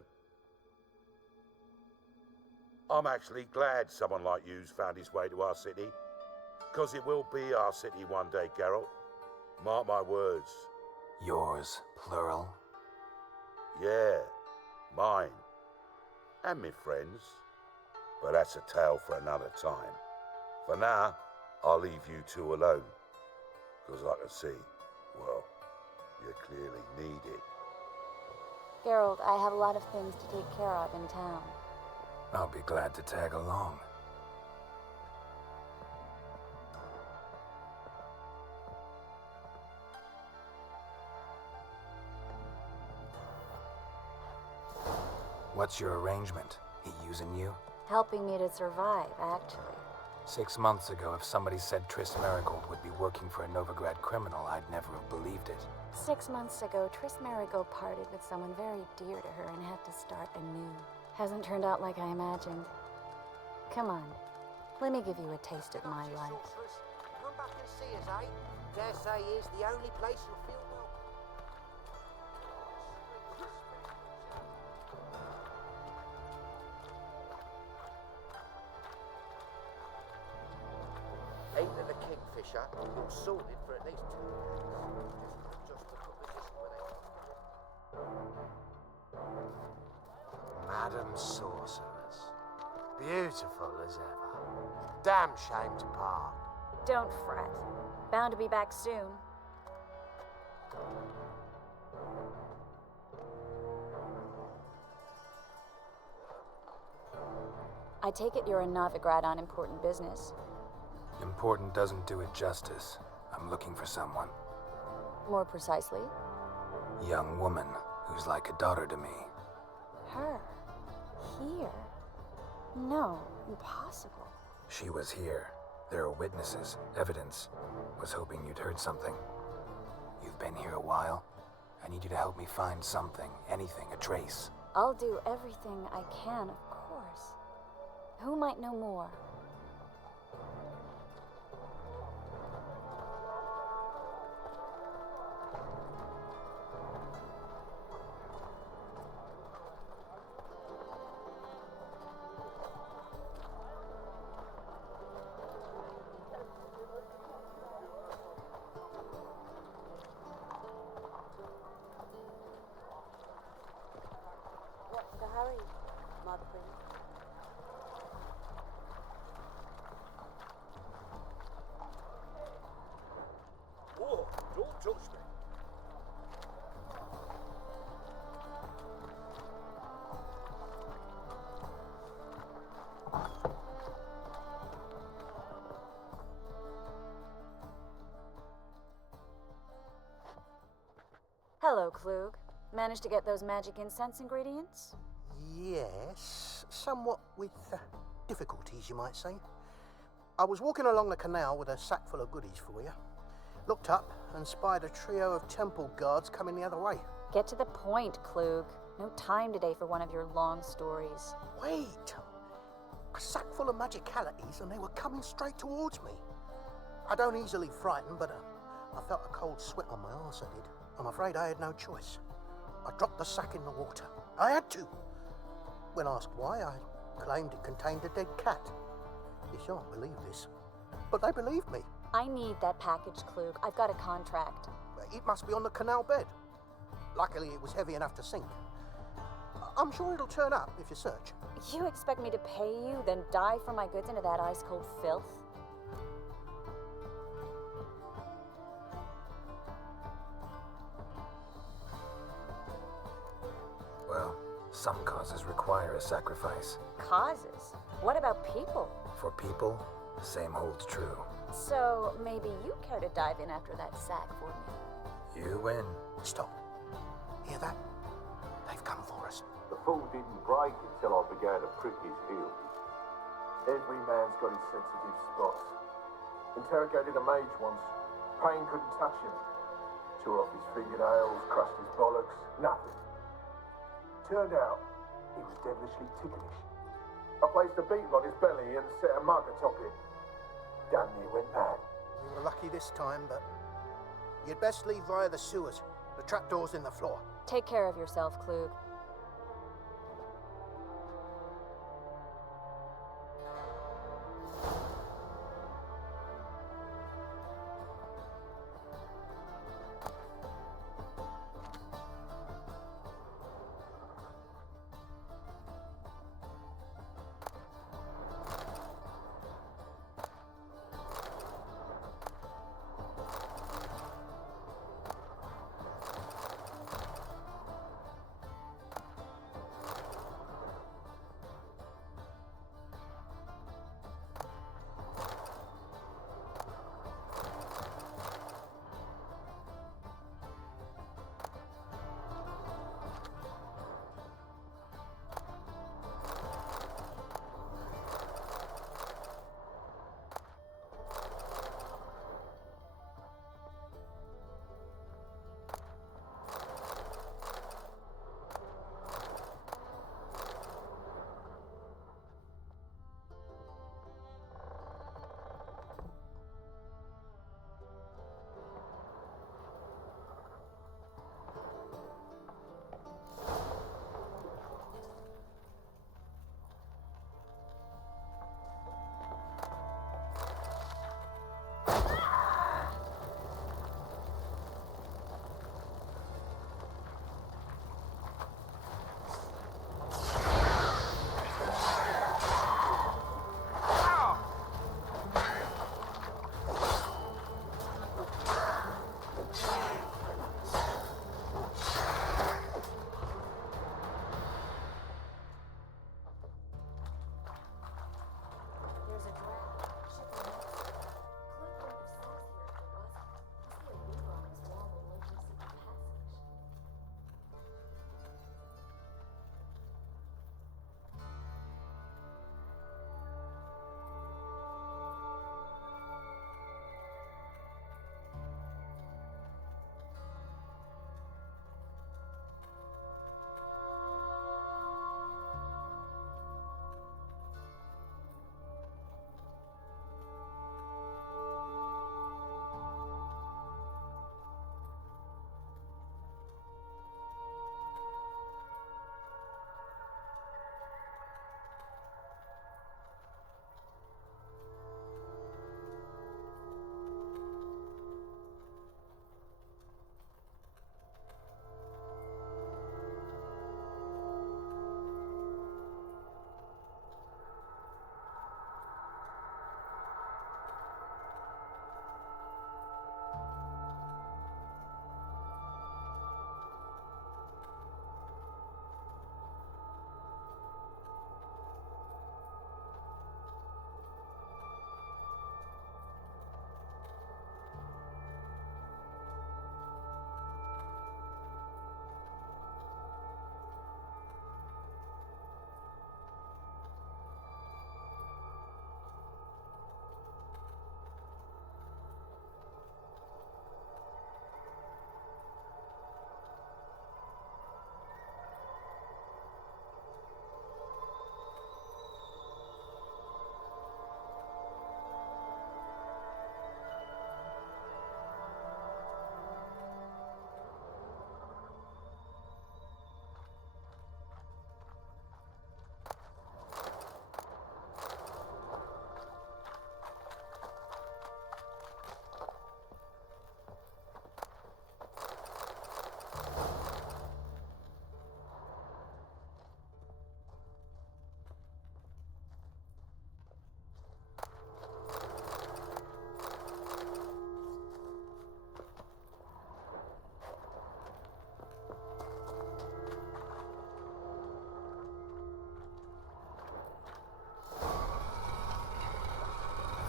I'm actually glad someone like you's found his way to our city, because it will be our city one day, Geralt. Mark my words. Yours, plural? Yeah, mine. And me friends. But that's a tale for another time. For now, I'll leave you two alone. Because I can see, well, you clearly need it. Geralt, I have a lot of things to take care of in town. I'll be glad to tag along. What's your arrangement? He using you? Helping me to survive, actually. 6 months ago, if somebody said Triss Marigold would be working for a Novigrad criminal, I'd never have believed it. 6 months ago, Triss Marigold parted with someone very dear to her and had to start anew. Hasn't turned out like I imagined. Come on, let me give you a taste of my life. Come back and see us, eh? Dare say is the only place you'll feel welcome. Ain't it the Kingfisher? You're sorted for at least 2 days. Just the proposition where they... Madam Sorceress, beautiful as ever. Damn shame to part. Don't fret. Bound to be back soon. I take it you're in Novigrad on important business. Important doesn't do it justice. I'm looking for someone. More precisely? Young woman who's like a daughter to me. Her? Here? No, impossible. She was here. There are witnesses, evidence. Was hoping you'd heard something. You've been here a while. I need you to help me find something, anything, a trace. I'll do everything I can, of course. Who might know more? What's the hurry, Mother Queen? Whoa, don't touch me. Hello, Klug. Managed to get those magic incense ingredients? Yes, somewhat with difficulties, you might say. I was walking along the canal with a sack full of goodies for you. Looked up and spied a trio of temple guards coming the other way. Get to the point, Klug. No time today for one of your long stories. Wait! A sack full of magicalities and they were coming straight towards me. I don't easily frighten, but I felt a cold sweat on my arse, I did. I'm afraid I had no choice. I dropped the sack in the water. I had to. When asked why, I claimed it contained a dead cat. You shan't believe this, but they believed me. I need that package, Klug. I've got a contract. It must be on the canal bed. Luckily, it was heavy enough to sink. I'm sure it'll turn up if you search. You expect me to pay you, then dive for my goods into that ice-cold filth? Well, some causes require a sacrifice. Causes? What about people? For people, the same holds true. So maybe you care to dive in after that sack for me? You win. Stop. Hear that? They've come for us. The fool didn't break until I began to prick his heels. Every man's got his sensitive spots. Interrogated a mage once. Pain couldn't touch him. Tore off his fingernails, crushed his bollocks, nothing. Turned out, he was devilishly ticklish. I placed a beetle on his belly and set a mug atop it. Damn near went mad. You were lucky this time, but you'd best leave via the sewers. The trapdoor's in the floor. Take care of yourself, Klug.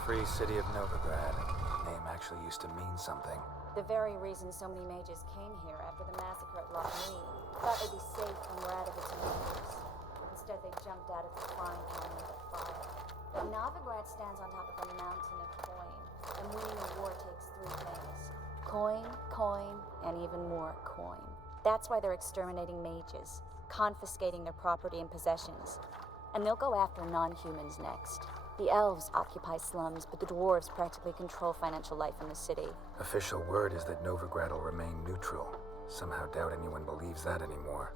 Free city of Novigrad. Name actually used to mean something. The very reason so many mages came here after the massacre at Loch Neen. Thought they'd be safe when we're out of its windows. Instead, they jumped out of the frying pan into fire. But Novigrad stands on top of a mountain of coin, and winning a war takes three things. Coin, coin, and even more coin. That's why they're exterminating mages, confiscating their property and possessions. And they'll go after non-humans next. The elves occupy slums, but the dwarves practically control financial life in the city. Official word is that Novigrad will remain neutral. Somehow doubt anyone believes that anymore.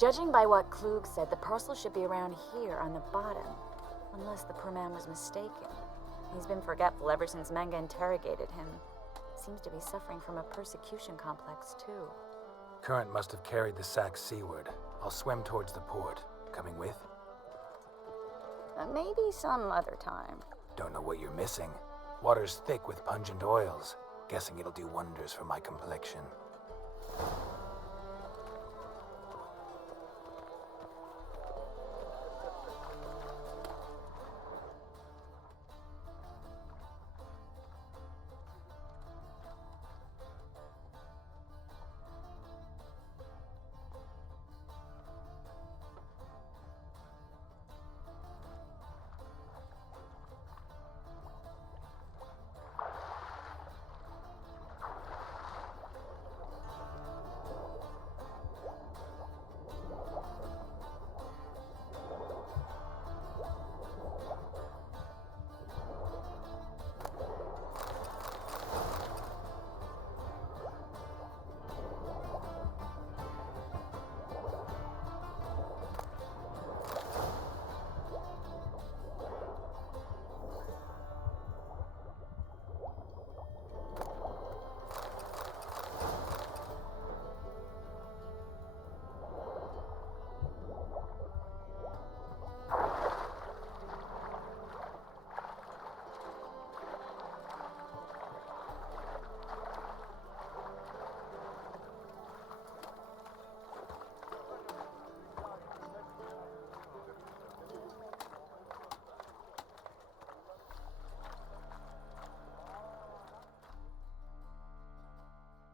Judging by what Klug said, the parcel should be around here on the bottom. Unless the poor man was mistaken. He's been forgetful ever since Manga interrogated him. Seems to be suffering from a persecution complex, too. Current must have carried the sack seaward. I'll swim towards the port. Coming with? Maybe some other time. Don't know what you're missing. Water's thick with pungent oils. Guessing it'll do wonders for my complexion.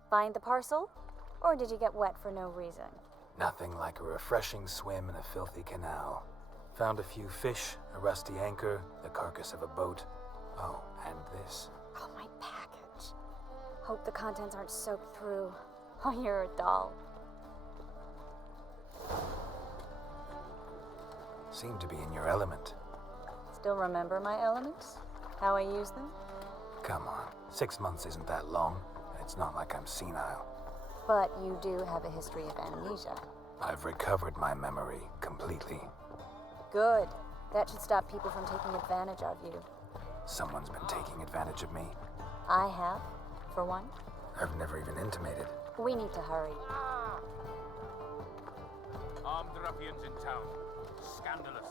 Find the parcel? Or did you get wet for no reason? Nothing like a refreshing swim in a filthy canal. Found a few fish, a rusty anchor, the carcass of a boat. Oh, and this. Oh, my package. Hope the contents aren't soaked through. Oh, you're a doll. Seem to be in your element. Still remember my elements? How I use them? Come on, 6 months isn't that long. It's not like I'm senile. But you do have a history of amnesia. I've recovered my memory completely. Good. That should stop people from taking advantage of you. Someone's been taking advantage of me. I have, for one. I've never even intimated. We need to hurry. Armed ruffians in town. Scandalous.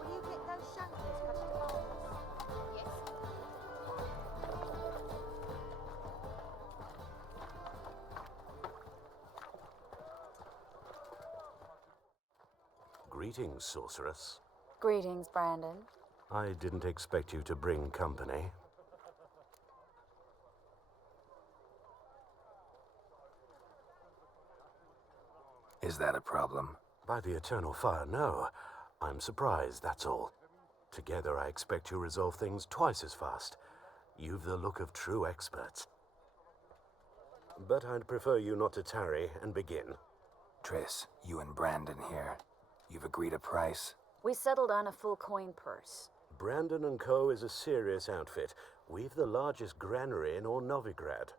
Will you get those shankers cut to arms? Yes. Greetings, sorceress. Greetings, Brandon. I didn't expect you to bring company. Is that a problem? By the eternal fire, no. I'm surprised, that's all. Together, I expect to resolve things twice as fast. You've the look of true experts. But I'd prefer you not to tarry and begin. Triss, you and Brandon here. You've agreed a price? We settled on a full coin purse. Brandon & Co. is a serious outfit. We've the largest granary in all Novigrad.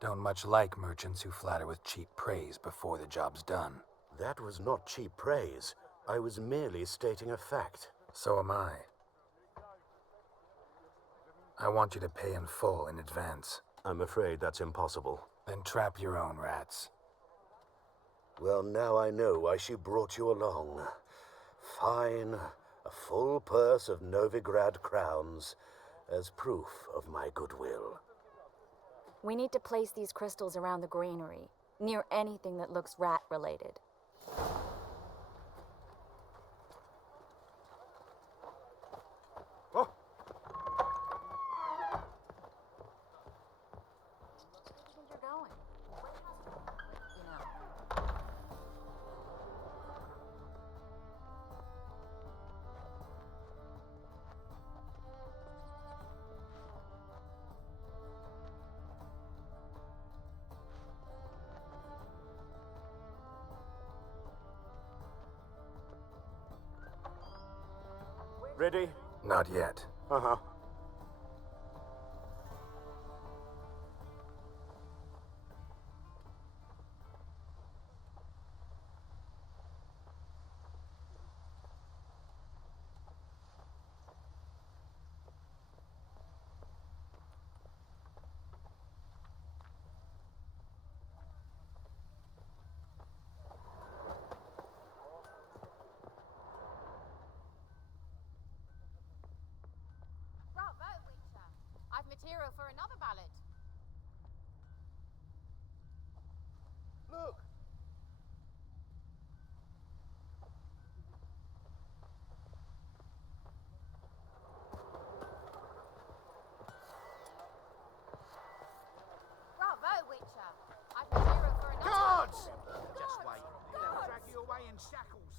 Don't much like merchants who flatter with cheap praise before the job's done. That was not cheap praise. I was merely stating a fact. So am I. I want you to pay in full in advance. I'm afraid that's impossible. Then trap your own rats. Well, now I know why she brought you along. Fine, a full purse of Novigrad crowns as proof of my goodwill. We need to place these crystals around the granary, near anything that looks rat-related. Oh. Where do you think you're going? You know. Ready? Not yet. Uh-huh. Material for another ballad. Look! Bravo, Witcher. I've material for another Guards! ballad. Just wait. They'll drag you away in shackles.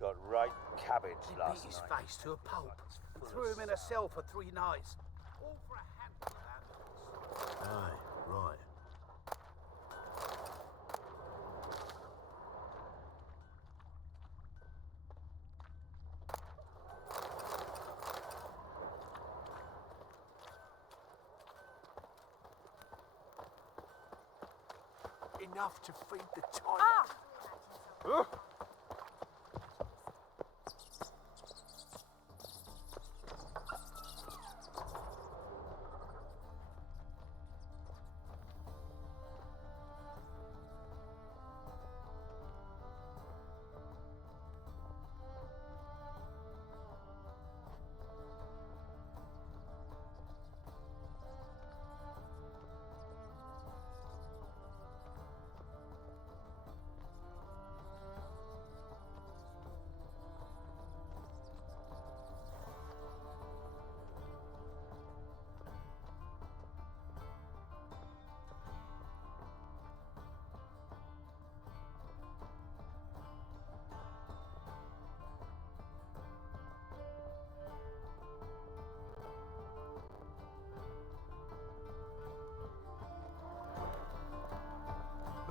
Got right cabbage He last beat his night. face to a pulp and threw him in a cell for 3 nights. All for a handful of amulets. Aye, right. Enough to feed the tiger.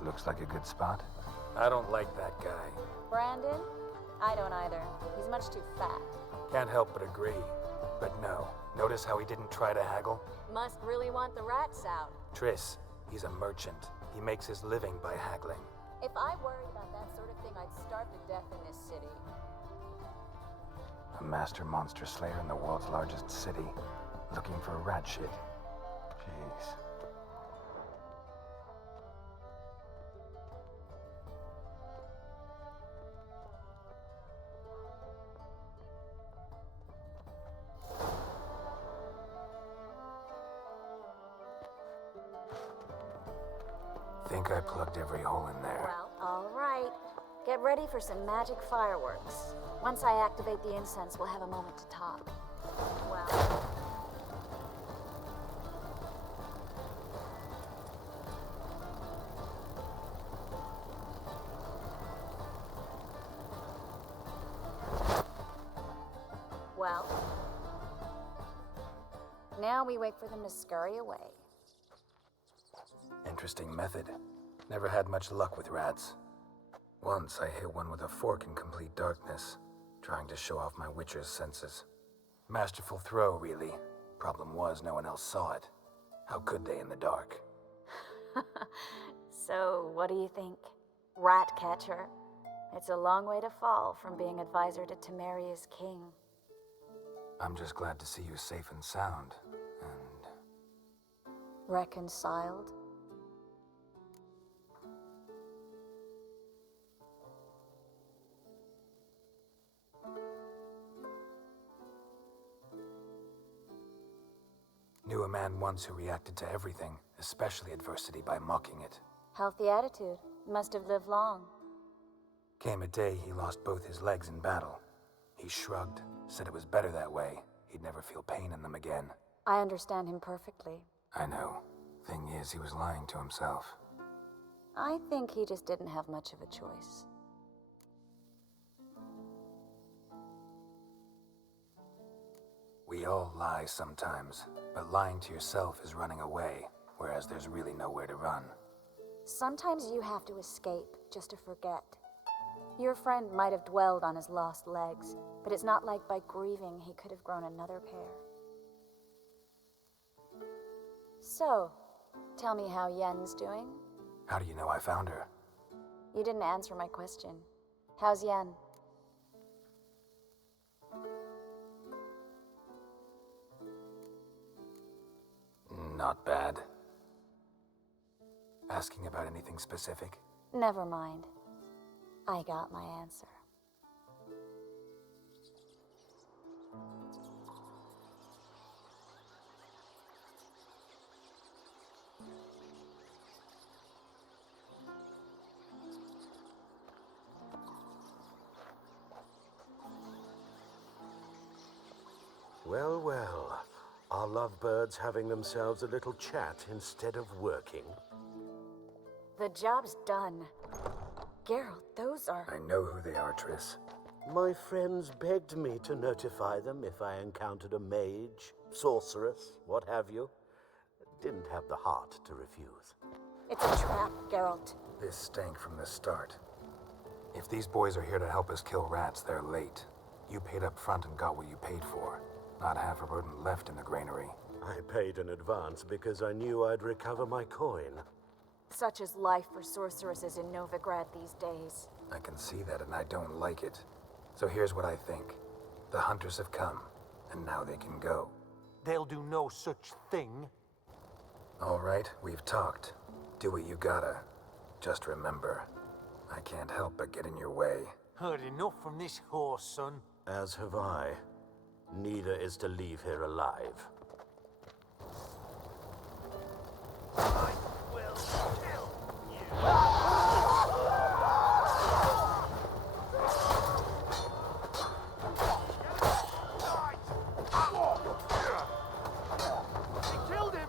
Looks like a good spot. I don't like that guy. Brandon? I don't either. He's much too fat. Can't help but agree. But no. Notice how he didn't try to haggle? Must really want the rats out. Triss, he's a merchant. He makes his living by haggling. If I worried about that sort of thing, I'd starve to death in this city. A master monster slayer in the world's largest city. Looking for rat shit. Jeez. Think I plugged every hole in there. Well, all right. Get ready for some magic fireworks. Once I activate the incense, we'll have a moment to talk. Well... Well... Now we wait for them to scurry away. Interesting method. Never had much luck with rats. Once I hit one with a fork in complete darkness. Trying to show off my witcher's senses. Masterful throw, really. Problem was, no one else saw it. How could they in the dark? So, what do you think? Rat catcher? It's a long way to fall from being advisor to Temeria's king. I'm just glad to see you safe and sound, and... Reconciled? Knew a man once who reacted to everything, especially adversity, by mocking it. Healthy attitude. Must have lived long. Came a day he lost both his legs in battle. He shrugged, said it was better that way. He'd never feel pain in them again. I understand him perfectly. I know. Thing is, he was lying to himself. I think he just didn't have much of a choice. We all lie sometimes, but lying to yourself is running away, whereas there's really nowhere to run. Sometimes you have to escape just to forget. Your friend might have dwelled on his lost legs, but it's not like by grieving he could have grown another pair. So, tell me how Yen's doing? How do you know I found her? You didn't answer my question. How's Yen? Not bad. Asking about anything specific? Never mind. I got my answer. Well, well. Are lovebirds having themselves a little chat instead of working? The job's done. Geralt, those are... I know who they are, Triss. My friends begged me to notify them if I encountered a mage, sorceress, what have you. Didn't have the heart to refuse. It's a trap, Geralt. This stank from the start. If these boys are here to help us kill rats, they're late. You paid up front and got what you paid for. Not half a rodent left in the granary. I paid in advance because I knew I'd recover my coin. Such is life for sorceresses in Novigrad these days. I can see that, and I don't like it. So here's what I think. The hunters have come, and now they can go. They'll do no such thing. All right, we've talked. Do what you gotta. Just remember, I can't help but get in your way. Heard enough from this horse, son. As have I. Neither is to leave here alive. I will kill you. He killed him.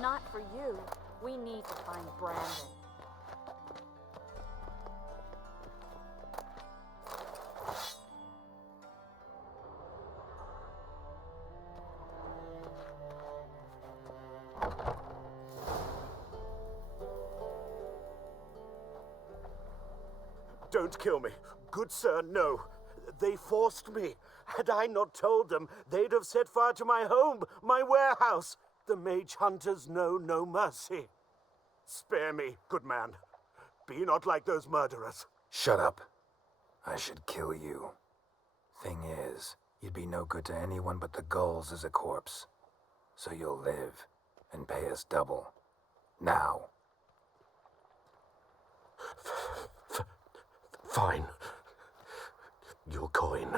Not for you. We need to find Brandon. Don't kill me. Good sir, no. They forced me. Had I not told them, they'd have set fire to my home, my warehouse. The mage hunters know no mercy. Spare me, good man. Be not like those murderers. Shut up. I should kill you. Thing is, you'd be no good to anyone but the gulls as a corpse. So you'll live and pay us double. Now. Fine. Your coin.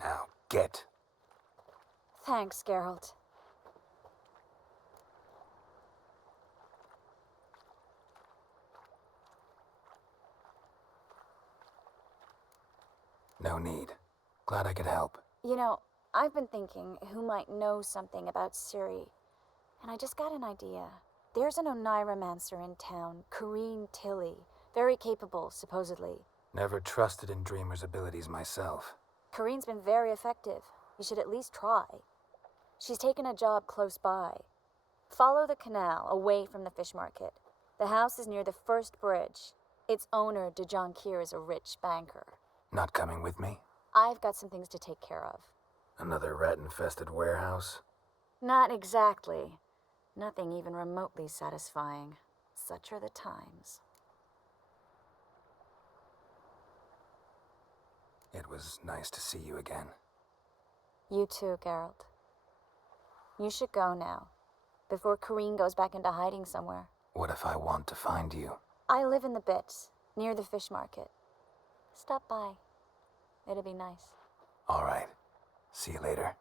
Now, get. Thanks, Geralt. No need. Glad I could help. You know, I've been thinking who might know something about Ciri, and I just got an idea. There's an Oneiromancer in town, Corrine Tilly. Very capable, supposedly. Never trusted in Dreamer's abilities myself. Corrine's been very effective. You should at least try. She's taken a job close by. Follow the canal, away from the fish market. The house is near the first bridge. Its owner, Dejan Kier, is a rich banker. Not coming with me? I've got some things to take care of. Another rat-infested warehouse? Not exactly. Nothing even remotely satisfying. Such are the times. It was nice to see you again. You too, Geralt. You should go now, before Corrine goes back into hiding somewhere. What if I want to find you? I live in the Bits, near the fish market. Stop by. It'll be nice. All right. See you later.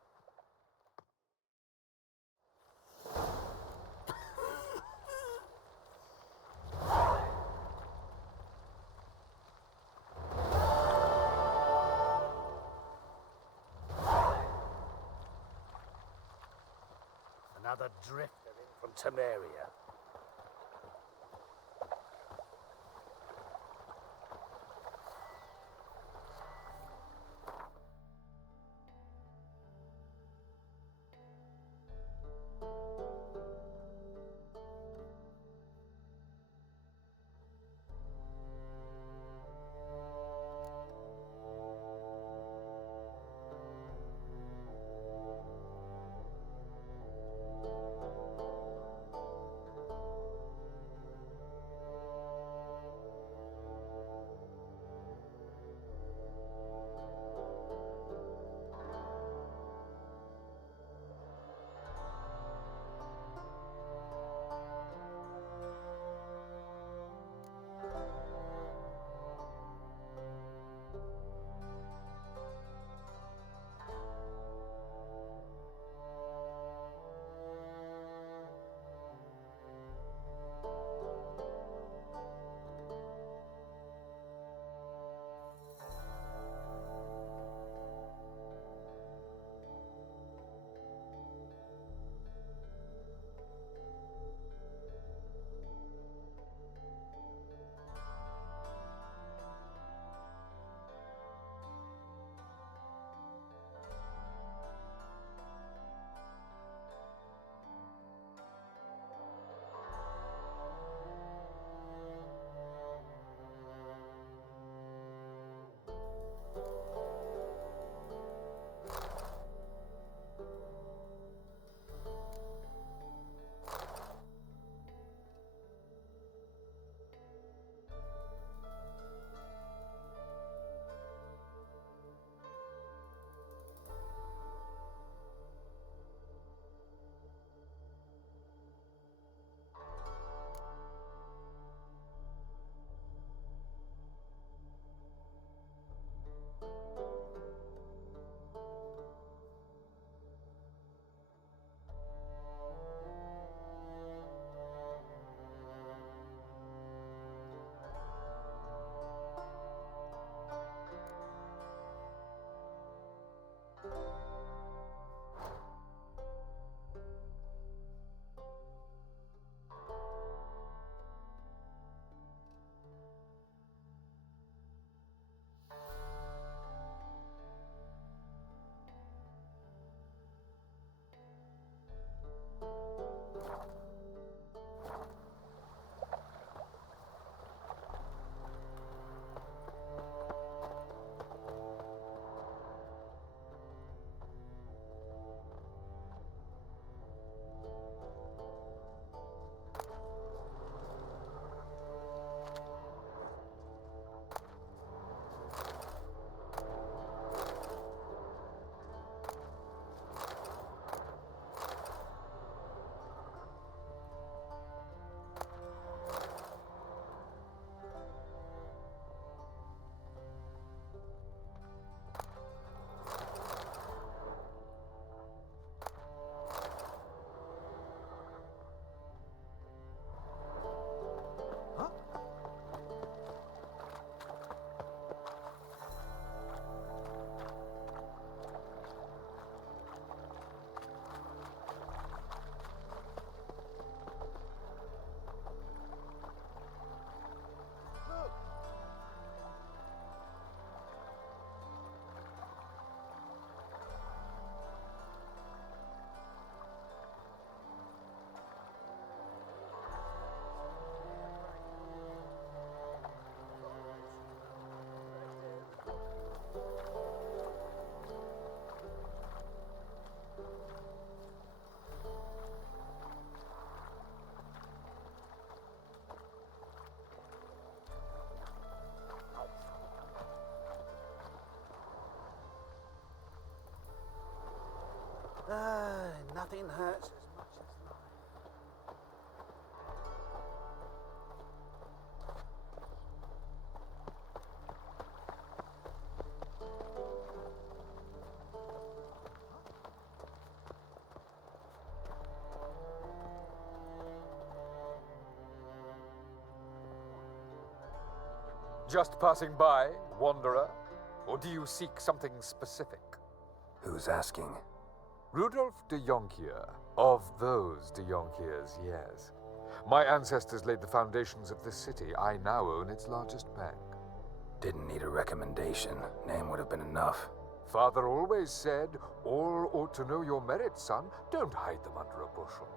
Another drifter in from Temeria. hurts as much as mine. Just passing by, wanderer? Or do you seek something specific? Who's asking? Rudolf de Jonkier. Of those de Jonkiers, yes. My ancestors laid the foundations of this city. I now own its largest bank. Didn't need a recommendation. Name would have been enough. Father always said, all ought to know your merits, son. Don't hide them under a bushel.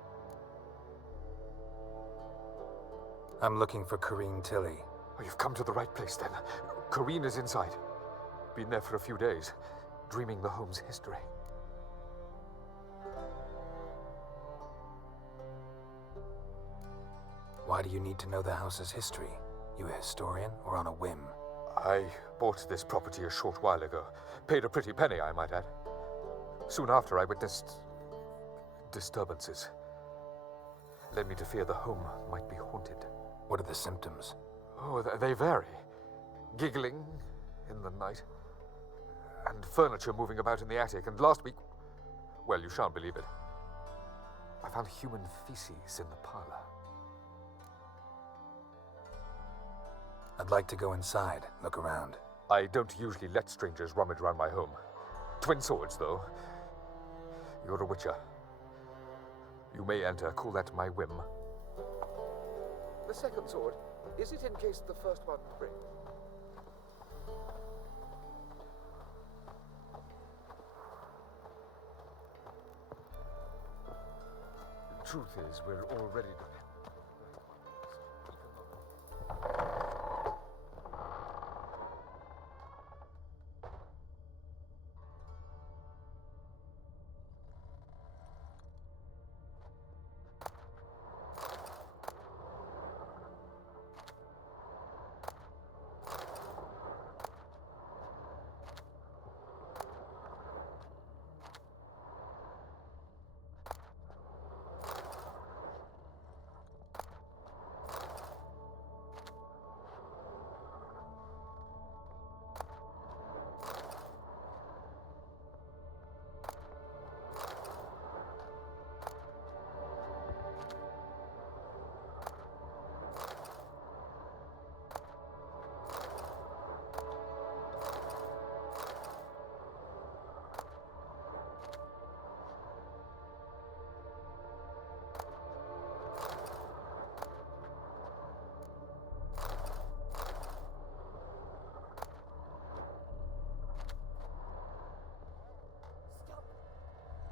I'm looking for Corrine Tilly. Oh, you've come to the right place, then. Corrine is inside. Been there for a few days, dreaming the home's history. Why do you need to know the house's history? You a historian or on a whim? I bought this property a short while ago. Paid a pretty penny, I might add. Soon after, I witnessed disturbances. Led me to fear the home might be haunted. What are the symptoms? Oh, they vary. Giggling in the night, and furniture moving about in the attic, and last week, well, you shan't believe it, I found human feces in the parlor. I'd like to go inside, look around. I don't usually let strangers rummage around my home. Twin swords, though. You're a witcher. You may enter, call that my whim. The second sword, is it in case the first one breaks? The truth is, we're already dependent.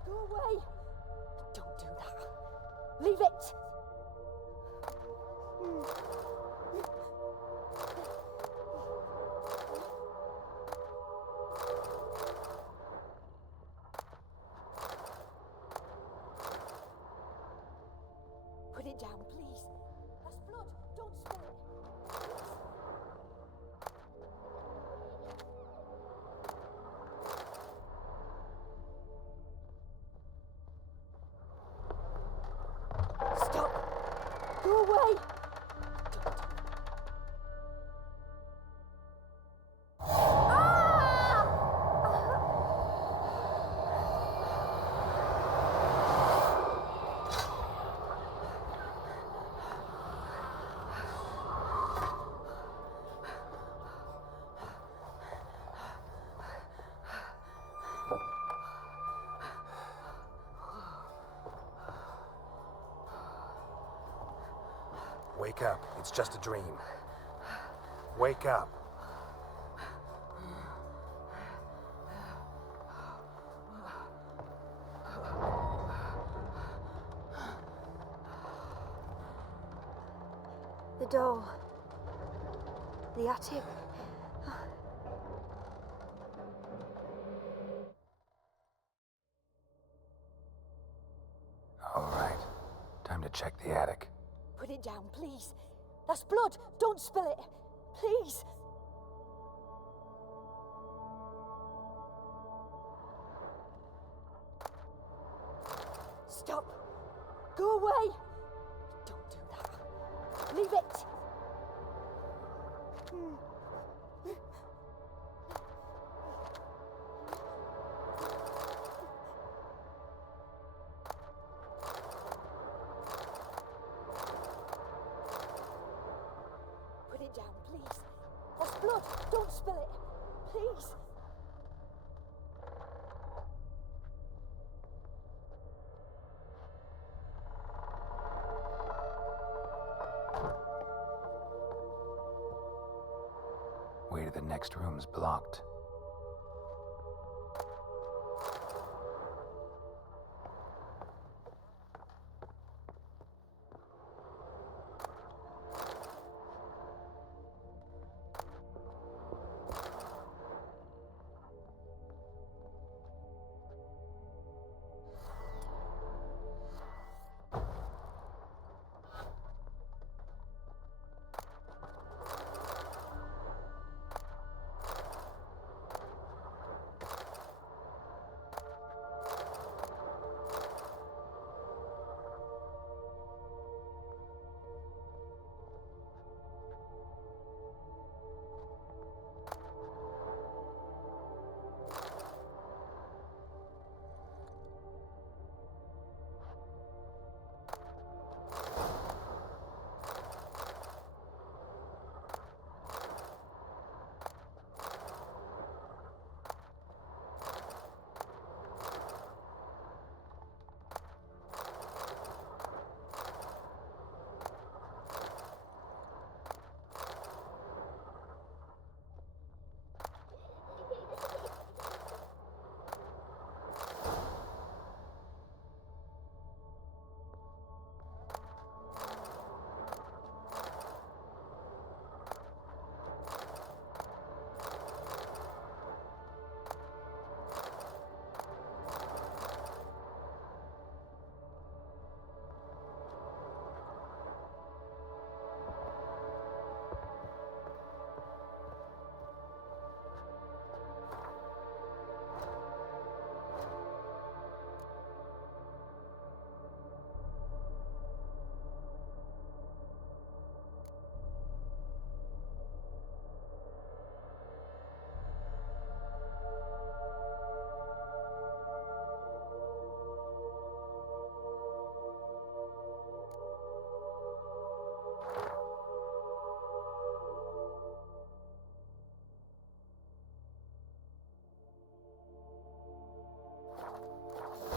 Go away! Don't do that. Leave it! Put it down, please. That's blood. Don't spill it. Stop! Go away! Wake up. It's just a dream. Wake up. The door. The attic. All right. Time to check the attic. Put it down, please. That's blood. Don't spill it. Please. Stop! Go away! Don't do that. Leave it! Put it down, please. There's blood. Don't spill it. Please. Way to the next room's blocked.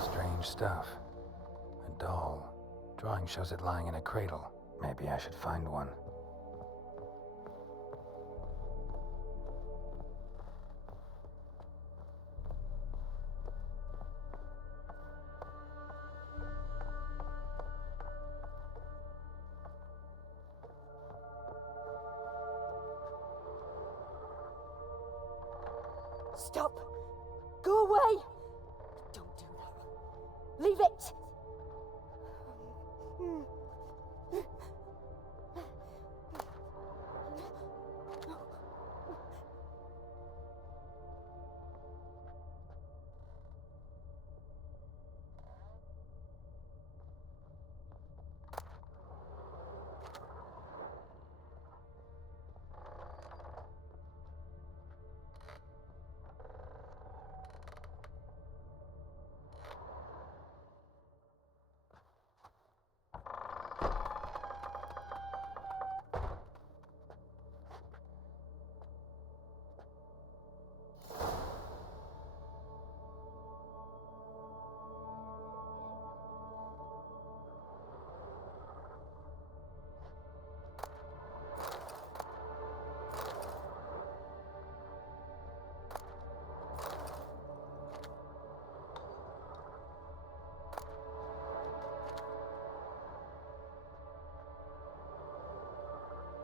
Strange stuff. A doll. Drawing shows it lying in a cradle. Maybe I should find one. Stop! Go away! Don't do that. Leave it!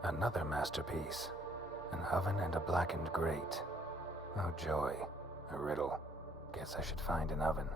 Another masterpiece. An oven and a blackened grate. Oh joy. A riddle. Guess I should find an oven.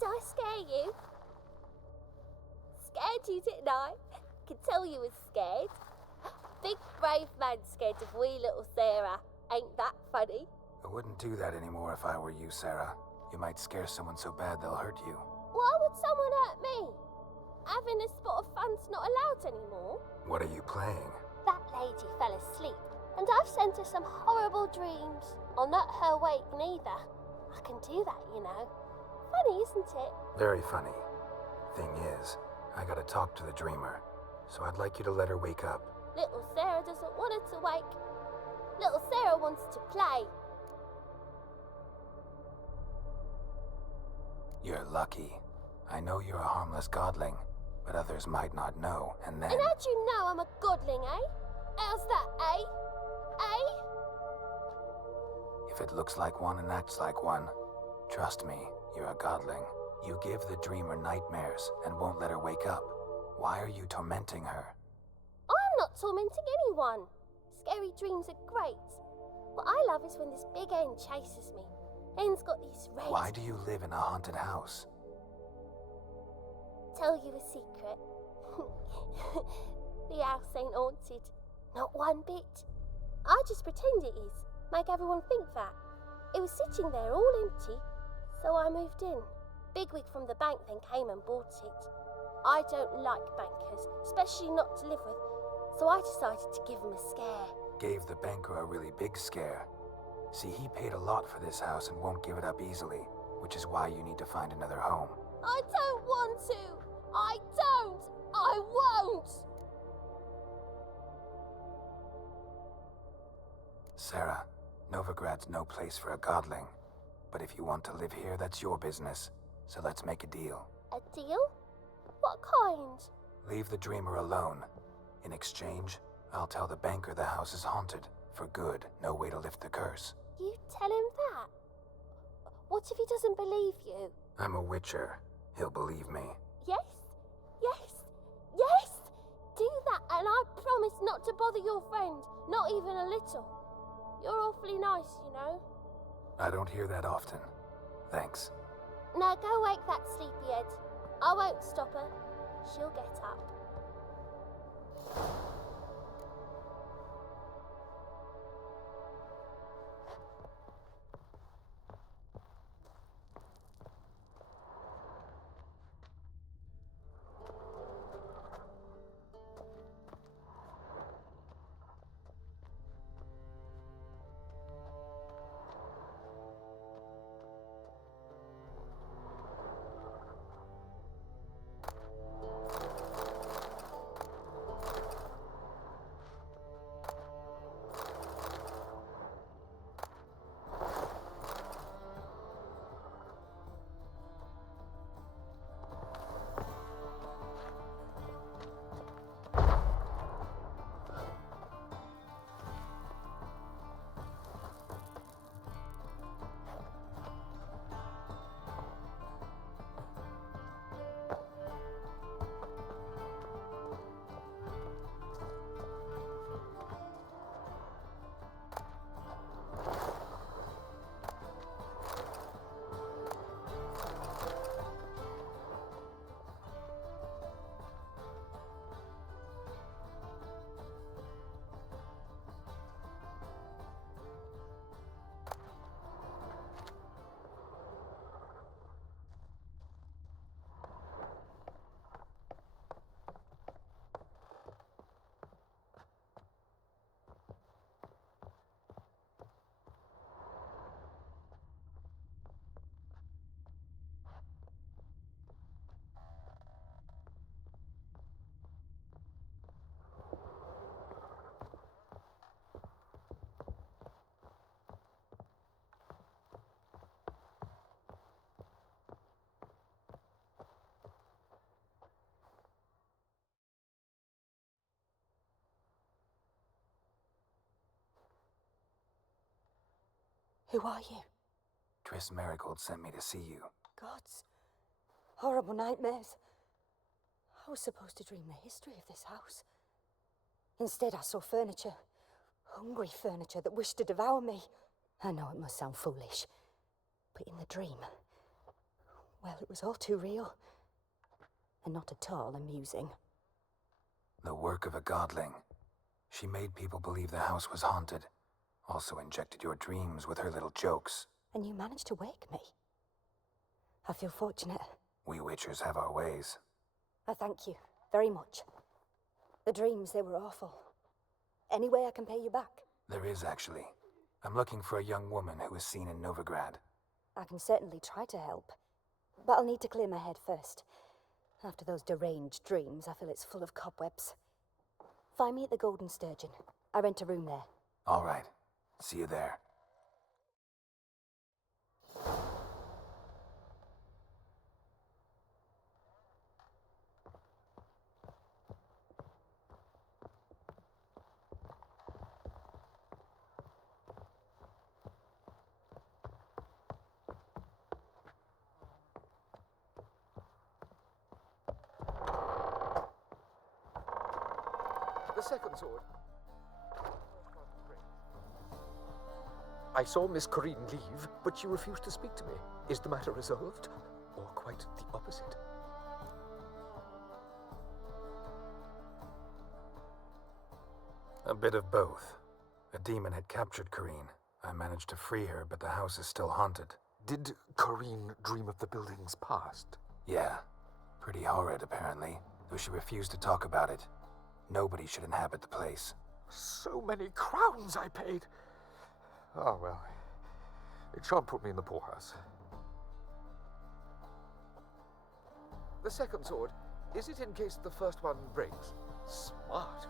Did I scare you? Scared you, didn't I? Can tell you was scared. Big brave man scared of wee little Sarah. Ain't that funny? I wouldn't do that anymore if I were you, Sarah. You might scare someone so bad they'll hurt you. Why would someone hurt me? Having a spot of fun's not allowed anymore. What are you playing? That lady fell asleep, and I've sent her some horrible dreams. I'll not her wake neither. I can do that, you know. Funny, isn't it? Very funny. Thing is, I gotta talk to the dreamer, so I'd like you to let her wake up. Little Sarah doesn't want her to wake. Little Sarah wants to play. You're lucky. I know you're a harmless godling, but others might not know, and then... And how'd you know I'm a godling, eh? How's that, eh? Eh? If it looks like one and acts like one, trust me, you're a godling. You give the dreamer nightmares and won't let her wake up. Why are you tormenting her? I'm not tormenting anyone. Scary dreams are great. What I love is when this big hen chases me. Hen's got these red... Why do you live in a haunted house? Tell you a secret. The house ain't haunted. Not one bit. I just pretend it is. Make everyone think that. It was sitting there all empty, so I moved in. Bigwig from the bank then came and bought it. I don't like bankers, especially not to live with, so I decided to give him a scare. Gave the banker a really big scare. See, he paid a lot for this house and won't give it up easily, which is why you need to find another home. I don't want to! I don't! I won't! Sarah, Novigrad's no place for a godling. But if you want to live here, that's your business. So let's make a deal. A deal? What kind? Leave the dreamer alone. In exchange, I'll tell the banker the house is haunted. For good, no way to lift the curse. You tell him that? What if he doesn't believe you? I'm a witcher. He'll believe me. Yes? Yes? Yes! Do that and I promise not to bother your friend. Not even a little. You're awfully nice, you know. I don't hear that often. Thanks. Now go wake that sleepyhead. I won't stop her. She'll get up. Who are you? Triss Marigold sent me to see you. Gods. Horrible nightmares. I was supposed to dream the history of this house. Instead, I saw furniture. Hungry furniture that wished to devour me. I know it must sound foolish, but in the dream, Well, it was all too real. And not at all amusing. The work of a godling. She made people believe the house was haunted. Also injected your dreams with her little jokes. And you managed to wake me. I feel fortunate. We witchers have our ways. I thank you very much. The dreams, they were awful. Any way I can pay you back? There is, actually. I'm looking for a young woman who was seen in Novigrad. I can certainly try to help. But I'll need to clear my head first. After those deranged dreams, I feel it's full of cobwebs. Find me at the Golden Sturgeon. I rent a room there. All right. See you there. The second sword. I saw Miss Corinne leave, but she refused to speak to me. Is the matter resolved? Or quite the opposite? A bit of both. A demon had captured Corinne. I managed to free her, but the house is still haunted. Did Corinne dream of the building's past? Yeah. Pretty horrid, apparently, though she refused to talk about it. Nobody should inhabit the place. So many crowns I paid. Oh, well. It shan't put me in the poorhouse. The second sword. Is it in case the first one breaks? Smart.